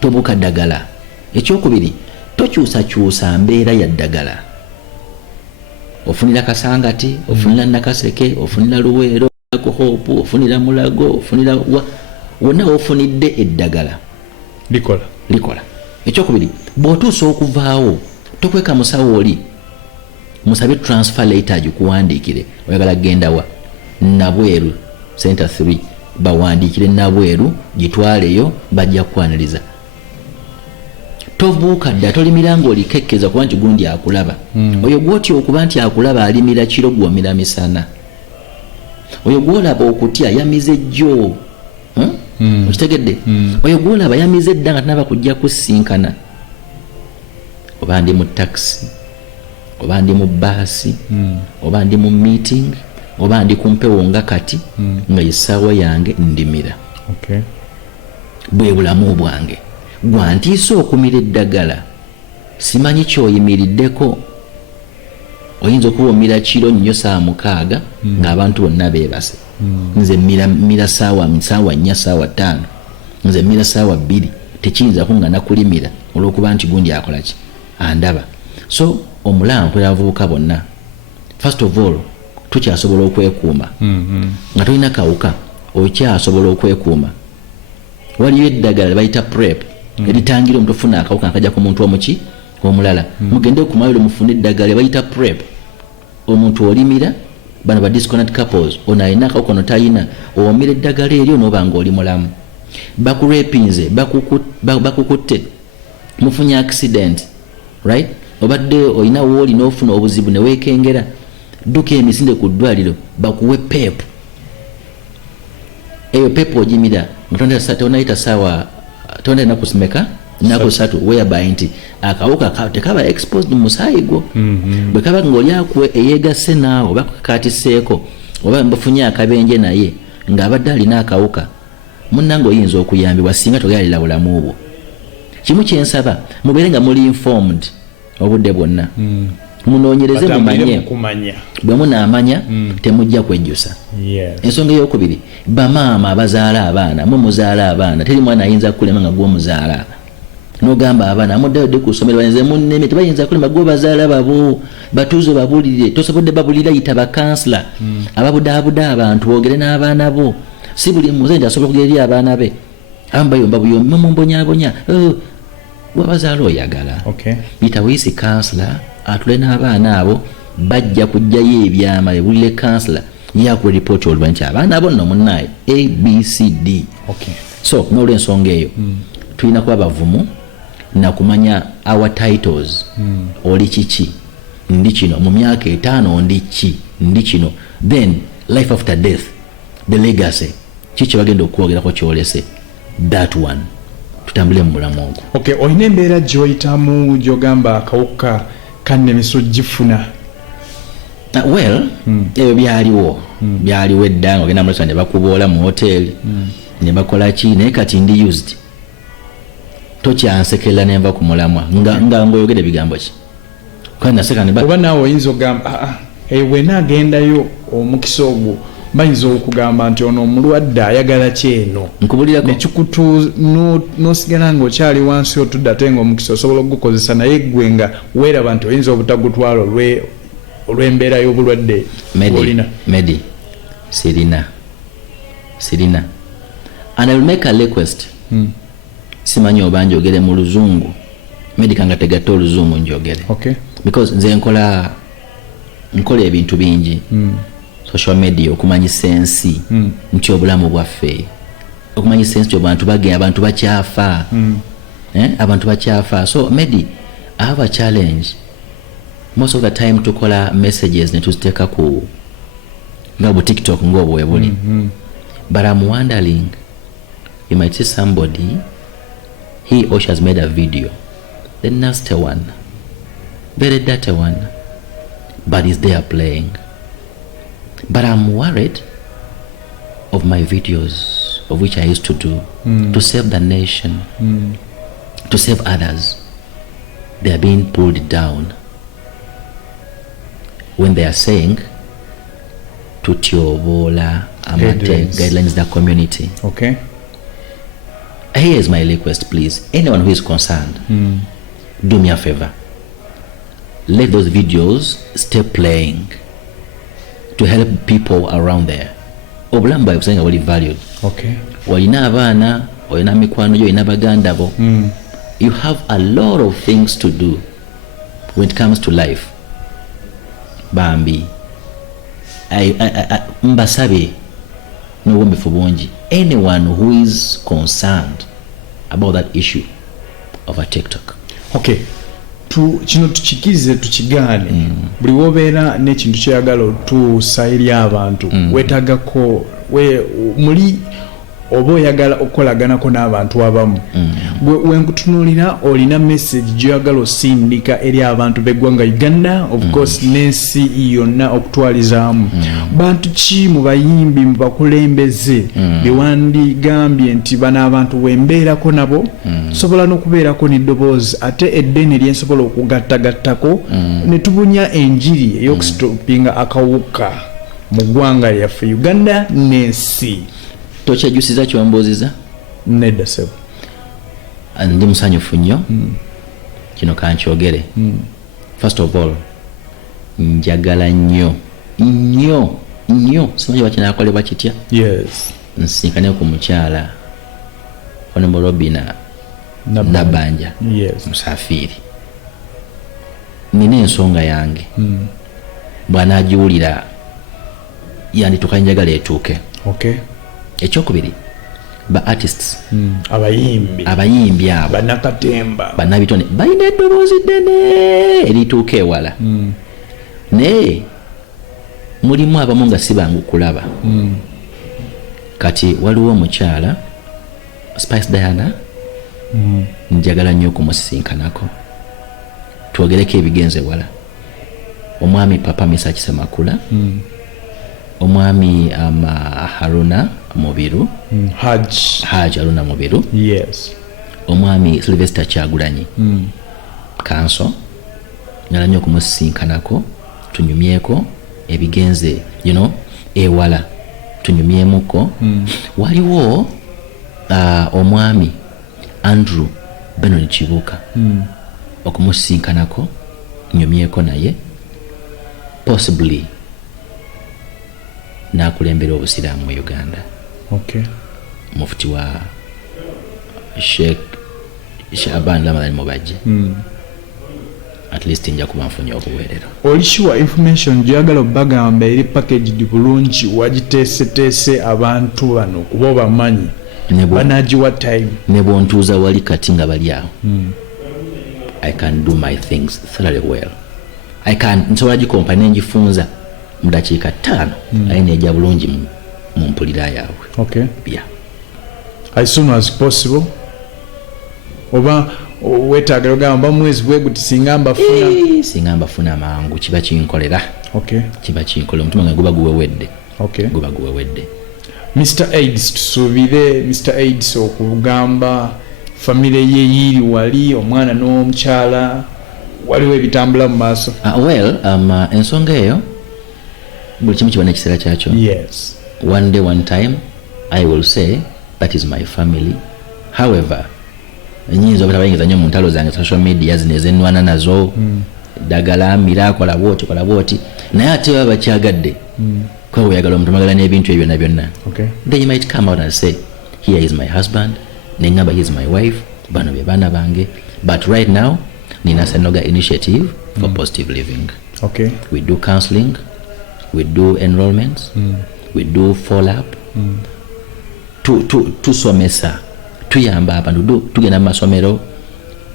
Tobuuka ddagala. Ekyokubiri, tokyusakyusa mbeera ya ddagala. Ofunira Kasangati, ofunira Nakaseke, ofunira Luweero, Hope, ofunira Mulago, ofunira wonna ofunidde eddagala. Likola. Ekyokubiri, bw'otuusa okuvaawo, tokweka musawo oli. Musabe transfer letter agikuwandiikire. Oyagala genda wa? Nabweru, Center 3. Bawandiikire Nabweru, gitwaleyo, bajja kwaniriza. Tobuuka dda tolimira ng'olikekkeza kuba nti gundi akulaba. Oyo gw'otya okuba nti akulaba alimira kiro gw'omira misana. Oyo gw'olaba okutya yamize jjo. Okitegedde? Oyo gw'olaba yamize dda nga tanaba kujja kusinkana. Oba ndi mu taxi, oba ndi mu baasi, oba ndi mu meeting, oba ndi kumpewo nga kati, nga yessaawa yange ndimira. Bwe bulamu bwange. Gwantiisa okumira eddagala. Simanyi kyoyimiriddeko. Oyinza okuba omira kiro nnyo saa 6 ng'abantu bonna beebase. Nze mira saawa 4 saawa 5. Nze mira saawa 2. Tekiyinza kungana kulimira olw'okuba nti gundi akola ki? Andaba. So omulamvu abavubuka bonna, first of all, tukyasobola okwekuuma. Nga tolina kawuka, okyasobola okwekuuma. Waliyo eddagala bayita PrEP. Eritangira omuntu ofuna akawuka akajja ku muntu omuki omulala. Mugende ku mayiro mufune eddagala bayita PrEP. Omuntu olimira, bano ba disconnect couples, ono alina akawuka ono tayina, omira eddagala eryo n'oba ng'oli mulamu. Bakurepinze, bakukutte, mufunye accident, right? Obadde olina wooli n'ofuna obuzibu ne weekengera, dduka emisinde ku ddwaliro bakuwe PEP. Eyo PEP ogimira tonayita saawa tonda na kusimeka nako 3 whereby nti akawuka tekaba exposed mu musaayi gwo. Bwe kaba ng'oli akwe eyeegase naawe oba kakatiseeko oba mbafunye akabenje naye ng'abadde alina akawuka, munnange oyinza okuyambibwa singa togalira bulamu bwo. Kimu kyensaba mubeere nga muli informed obudde bwonna. Munoonyereze mumanye. Bwe munaamanya temujja kwejjusa. Ensonga ey'okubiri, bamaama abazaala abaana, muzaala abaana, teri mwana ayinza kulema nga gw'omuzaala. N'ogamba abaana amuddayo dde ku ssomero banze munneme tebayinza kulema gwe bazaala babo, batuuze babulire, tosobodde babulira yita bakansula ababudaabuda abantu boogere n'abaana bo. Si buli muzeeyi nti asobola okugera eri abaana be. Abamu bayomba buyombi mumbonyabonya. Wabazaala oyagala. Yita wiisi kansula atule n'abaana abo bajja kujjayo ebyama ebulire kansula yakuwa ripooti oluba nti abaana abo nno munnaye ABCD. So n'olw'ensonga eyo tulina kuba bavumu na kumanya our titles. Oli kiki? Ndi kino. Mu myaka 5 ndi ki? Ndi kino. Then life after death, the legacy. Kiki bagenda okwogerako kyolese? That one. Tutambule mu bulamu ogwo. Olina embeera gy'oyitamu gy'ogamba akawuka kannemiso gifuna. Well, ebyo byaliwo edda nga ogenda mulesa ne bakuboola mu hoteli ne bakola ki naye kati ndi used. Tokyansekera nenva ku mulamwa nga ngoyogera ebigambo ki? Kandi naseka ne oba naawe oyinza ogamba weena agendayo omukisa ogwo bayinza okugamba nti ono omulwadde ayagala kyeno nekikutu n'osigala ng'okyali wansi otudde ate ng'omukisa osobola okugukozesa naye ggwe nga weeraba nti oyinza obutagutwala olw'embeera y'obulwadde olina. Medi sirina and I will make a request. Simanyi oba njogere mu luzungu, Medi kanga tegatte oluzungu njogere, because nze nkola ebintu bingi. Social media okumanyisa ensi nti obulamu bwaffe, okumanyisa ensi abantu bagenda, abantu bakyafa, abantu bakyafa. So Medi, I have a challenge most of the time tukola messages ne tuziteeka ku nga bu TikTok ng'obwo webuli. But I'm wondering, you might see somebody, he or she has made a video, the nasty one, very dirty one, but is there playing. But I'm worried of my videos, of which I used to do, to save the nation, to save others. they are being pulled down when they are saying tutyobola guidelines the community. Okay. Here is my request, please. Anyone who is concerned, do me a favor. Let those videos stay playing to help people around there. Obulamu bwawe busenga buli valued. Okay. Olina abaana, olina mikwano gyo, olina baganda bo. You have a lot of things to do when it comes to life. Bambi. Mbasabe n'obwombefu bungi. Anyone who is concerned about that issue of a TikTok. Okay. Kino tukikize tukigane. Buli wobeera n'ekintu kyeyagala otuusa eri abantu wetagako muli oba oyagala okolaganako n'abantu abamu. Wenkutunuulira olina message gy'oyagala osindika eri abantu b'eggwanga Uganda, of course n'ensi yonna okutwalizaamu. Bantu ki mu bayimbi mu bakulembeze bewandigambye nti bano abantu wembeerako nabo sobola n'okubeerako n'eddoboozi ate eddene lyensobola okugattagattako ne tubunya enjiri ey'okusitopinga akawuka mu ggwanga lyaffe Uganda n'ensi. Tokyejusiza kyombuuziza? Nedda sebo. Ndi musanyufu nnyo kino kankyogere. First of all, njagala nnyo simanyi bakinakolebwa kitya. Yes. Nsinkane ku mukyala Honorable Robina Nabanja. Yes. Musafiri. Nina ensonga yange. Bw'anaagiwulira yandituka njagala etuuke. Okay. Ekyokubiri, ba artists abayimbi abo banakatemba banabitone balina eddoboozi ddene erituuka ewala naye mulimu abamu nga si bangu kulaba. Kati waliwo omukyala Spice Diana njagala nnyo okumusisinkanako twogereko ebigenze wala. Omwami Papa Misa Kisemakula, omwami Haruna Mubiru, Haj Haruna Mubiru, yes, omwami Sylvester Kyagulanyi kanso njagala nnyo okumusisinkanako tunyumyeko ebigenze ewala tunyumyemuko. Waliwo omwami Andrew Benon Kibuka okumusisinkanako nyumyeko naye possibly nakulembera obusiraamu mu Uganda. Okay. Mufti wa Sheikh Shaban Ramadhan Mubajje. At least nja kuba nfunye okuweerero. Olishiwa information gyagala obagamba eri packaged bulungi wagiteeseteese abantu bano kuba bamanyi banagiwa time ne bontuuza wali kati nga bali awo. I can do my things thoroughly well. I can nsobola gikompa nengifunza mu dakiika 5 ayina ejja bulungi mu mpulira yaabwe. Okay. Yeah. As soon as possible. Oba wetagala gamba mwezi bwe guti singa mbafuna mangu kiba kinkolera. Okay. Kiba kinkolera omutima nga guba guwewedde. Okay. Guba guwewedde. Mr. AIDS tusubire Mr. AIDS okugamba family ye yiri wali omwana n'omukyala waliwo ebitambula mu maaso. Well, ensonga eyo buli kimu kiba n'ekiseera kyakyo. Yes. One day, one time, I will say that is my family. However, nyinza obutabayingiza nnyo mu ntalo zange social media zino ezennwana nazo ddagala mira kola bwoti naye ate baba bakyagadde kwa oyagala omuntu magala n'ebintu ebyo byonna. Okay. Then you might come out and say here is my husband, nengamba he is my wife, bano be baana bange. But right now nina Sennoga initiative for positive living. Okay. We do counseling, we do enrollments, we do follow-up, tusomesa, tuyamba abantu, tugenda mu masomero,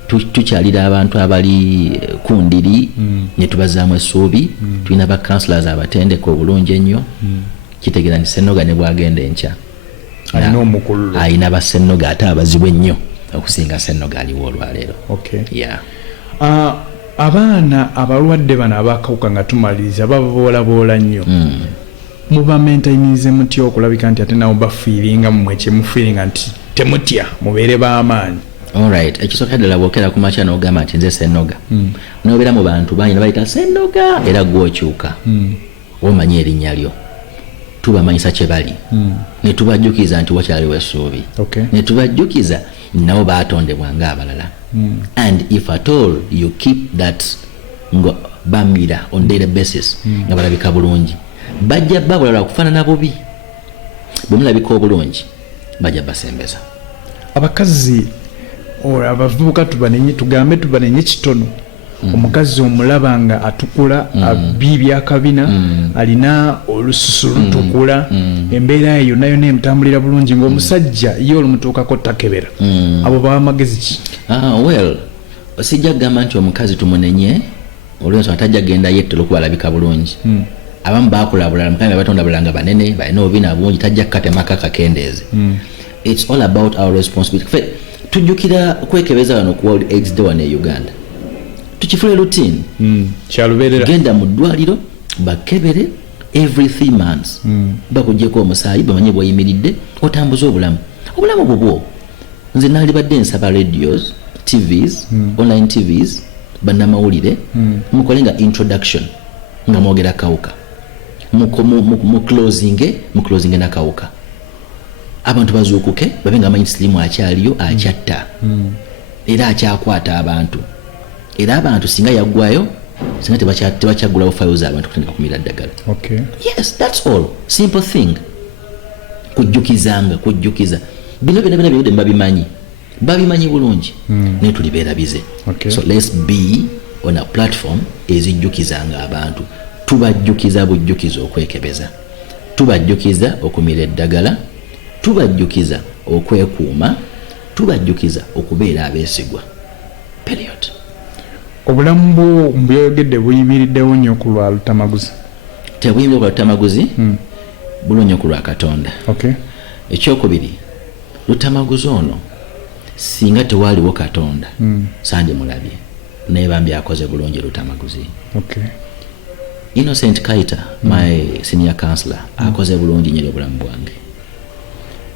tukyalira abantu abali kundiri, ne tubazaamu essuubi, tulina ba counselors abatendeka obulungi ennyo, kitegeera nti Sennoga ne bwagenda enkya. Ayina ba Sennoga ate abazibu ennyo okusinga Sennoga aliwo olwaleero. Okay. Yeah. Abaana abalwadde bano abakawuka nga tumaliriza baboola nnyo. Muba maintainize mutya okulabika nti ate nabo bafiiringa mmwe kye mufiiringa nti temutya mubeere b'amaanyi. Alright, ekisooka ddala bwokera ku makya n'ogamba nti nze Sennoga. N'obeera mu bantu bangi bayita Sennoga era gw'okyuka. Omanyi erinnya lyo. Tubamanyisa kye bali. Ne tubajjukiza nti wakyaliwo essuubi. Ne tubajjukiza nabo baatondebwa ng'abalala. And if at all you keep that bamira on daily basis nga balabika bulungi, bajja babulala kufaanana bubi. Bwe mulabika obulungi bajja basembeza. Abakazi abavubuka tugambe tubanenye kitono. Omukazi omulaba nga atukula abibya akabina alina olususu lutukula embeera eyo nayo nemutambulira bulungi ng'omusajja ye olumutuukako takebera. Abo baba magezi ki? Well, sijja kugamba nti omukazi tumunenye olwensonga tajja genda yettera okuba alabika bulungi. Abamu baakula bulala mukama batonda bulanga banene balina obubina bungi tajja kukatemako akakendeeze. It's all about our responsibility. Tujjukira kwekebeza wano ku World AIDS Day wano e Uganda. Tukifule routine. Kyalubeerera. Genda mu ddwaliro bakebere every 3 months. Bakugyeko omusaayi bamanye bw'oyimiridde otambuza obulamu. Obulamu bubwo. Nze naali badde nsaba radios, TVs, online TVs, bannamawulire mukole nga introduction nga mwogera kawuka. Mu closing na kawuka. Abantu bazuukuke babe nga amanyi siriimu akyaliyo akyatta. Era akyakwata abantu. Era abantu singa yaggwayo singa tebakyagulawo files abantu kutandika kumira ddagala. Yes, that's all. Simple thing. Kujjukiza. Bino byonna babimanyi bulungi. Naye tulibeera bize. So let's be on a platform ezijjukizanga abantu. Tubajjukiza bujjukiza okwekebeza. Tubajjukiza okumira eddagala. Tubajjukiza okwekuuma. Tubajjukiza okubeera abeesigwa. Period. Obulamu bwo mbuyogedde buyimiriddewo nnyo ku lwa lutamaguzi. Tebuyimiriddewo ku lwa lutamaguzi. Bulungi nnyo ku lwa Katonda. Ekyokubiri, lutamaguzi ono singa tewaaliwo Katonda sandi mulabye naye bambi akoze bulungi lutamaguzi. Innocent Kaita, my senior counselor, akoze bulungi nnyo obulamu bwange.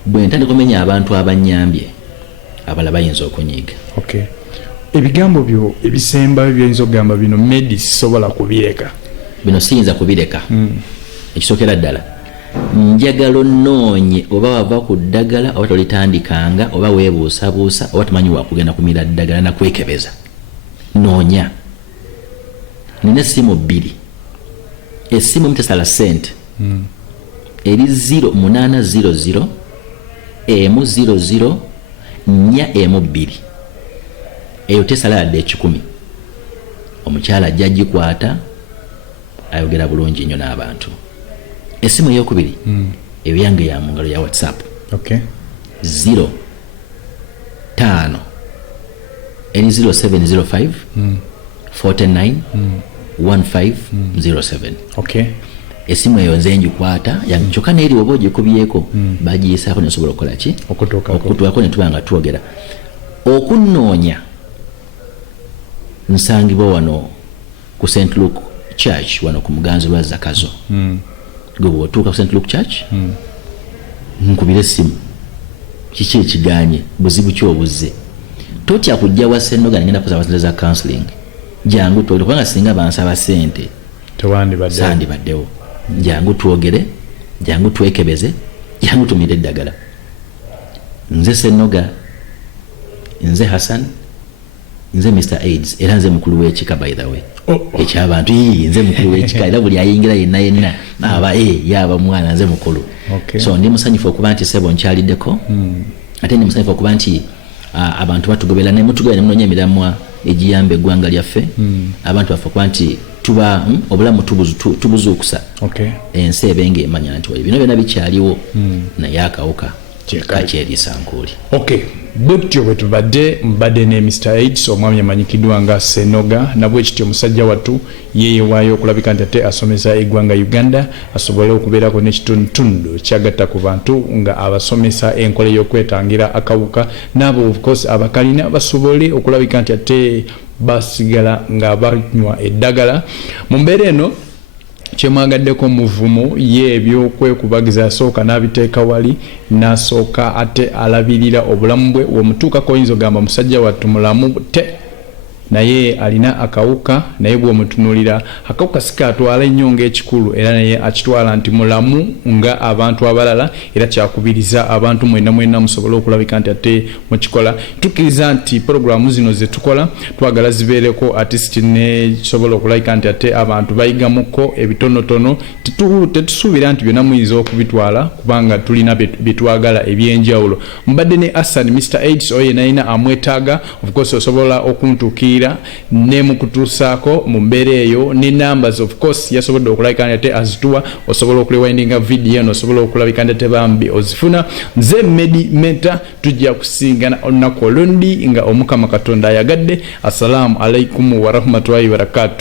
Bwe ntandika okumenya abantu abanyambye abalala bayinza okunyiiga. Ebigambo byo ebisembayo by'oyinza okugamba bino medi sisobola kubireka. Bino siyinza kubireka. Ekisookera ddala njagala onnoonye oba wava ku ddagala oba tolitandikanga oba weebuusabuusa oba tumanyi wakugenda kumira ddagala nakwekebeza. Noonya. Nina essimu 2. Essimu mutesala ssente. Eri 0800 M00 4M2. Eyo tesala yadde 10. Omukyala ajja gikwata ayogera bulungi nnyo n'abantu. Essimu ey'okubiri ebyange ya mu ngalo ya WhatsApp. 05 eri 0705 49 1507. Essimu eyo nze ngikwata kyokka n'eri oba ogikubyeko bagiyisaako nesobola okukola ki? Okutuukako ne tuba nga twogera. Okunnoonya nsangibwa wano ku St. Luke Church wano ku Muganzi lwa Zakazo. Gwe bw'otuuka ku St. Luke Church nkubira essimu. Kiki ekiganye? Buzibu ki obuzze? Totya kujja wa Sennoga ngenda kusaba ssente za counseling. Jangu twogere kubanga singa bansaba ssente sandibaddewo. Jangu twogere, jangu twekebeze, jangu tumire eddagala. Nze Sennoga, nze Hassan, nze Mr. AIDS era nze mukulu w'ekika by the way. Ekyabantu nze mukulu w'ekika era buli ayingira yenna aba yaba mwana nze mukulu. So ndi musanyufu okuba nti sebo nkyaliddeko. Ate ndi musanyufu okuba nti abantu batugobera ne mutugobera ne munonya emiramwa egiyamba eggwanga lyaffe. Abantu baffe okuba nti tuba obulamu tubuzuukusa. Ensi ebenge emanya nti bino byonna bikyaliwo naye akawuka kakyeriisa nkuuli. Bwetyo bwe tubadde mbadde ne Mr. AIDS omwami amanyikiddwa nga Sennoga nabwe kityo musajja wattu yeewaayo okulabika nti ate asomesa eggwanga Uganda asobole okubeerako n'ekitundu kyagatta ku bantu nga abasomesa enkola y'okwetangira akawuka n'abo of course abakalina basobole okulabika nti ate basigala nga banywa eddagala. Mu mbeera eno kyemwagaddeko muvumo ye ebyokwekubagiza asooka n'abiteeka wali n'asooka ate alabirira obulamu bwe womutuukako oyinza ogamba musajja wattu mulamu te naye alina akawuka naye bw'omutunuulira akawuka sikatwala ennyo ng'ekikulu era naye akitwala nti mulamu nga abantu abalala era kyakubiriza abantu mwenna musobole okulabika nti ate mukikola tukkiriza nti puroguramu zino ze tukola twagala zibeereko artist ne kisobola okulabika nti ate abantu bayigamuko ebitonotono tetusuubira nti byonna muyinza okubitwala kubanga tulina byetwagala ebyenjawulo mbadde ne Hassan Mr. AIDS oyo nayina amwetaaga of course osobola okuntuukira ne mukutuusaako mu mbeera eyo ne numbers of course yasobodde okulabika nti ate azituwa osobola okulewindinga video eno osobola okulabika nti ate bambi ozifuna nze Medimenta tujja kusingana olunaku olundi nga Omukama Katonda ayagadde. Assalamu alaikum wa rahmatullahi wa barakatuh.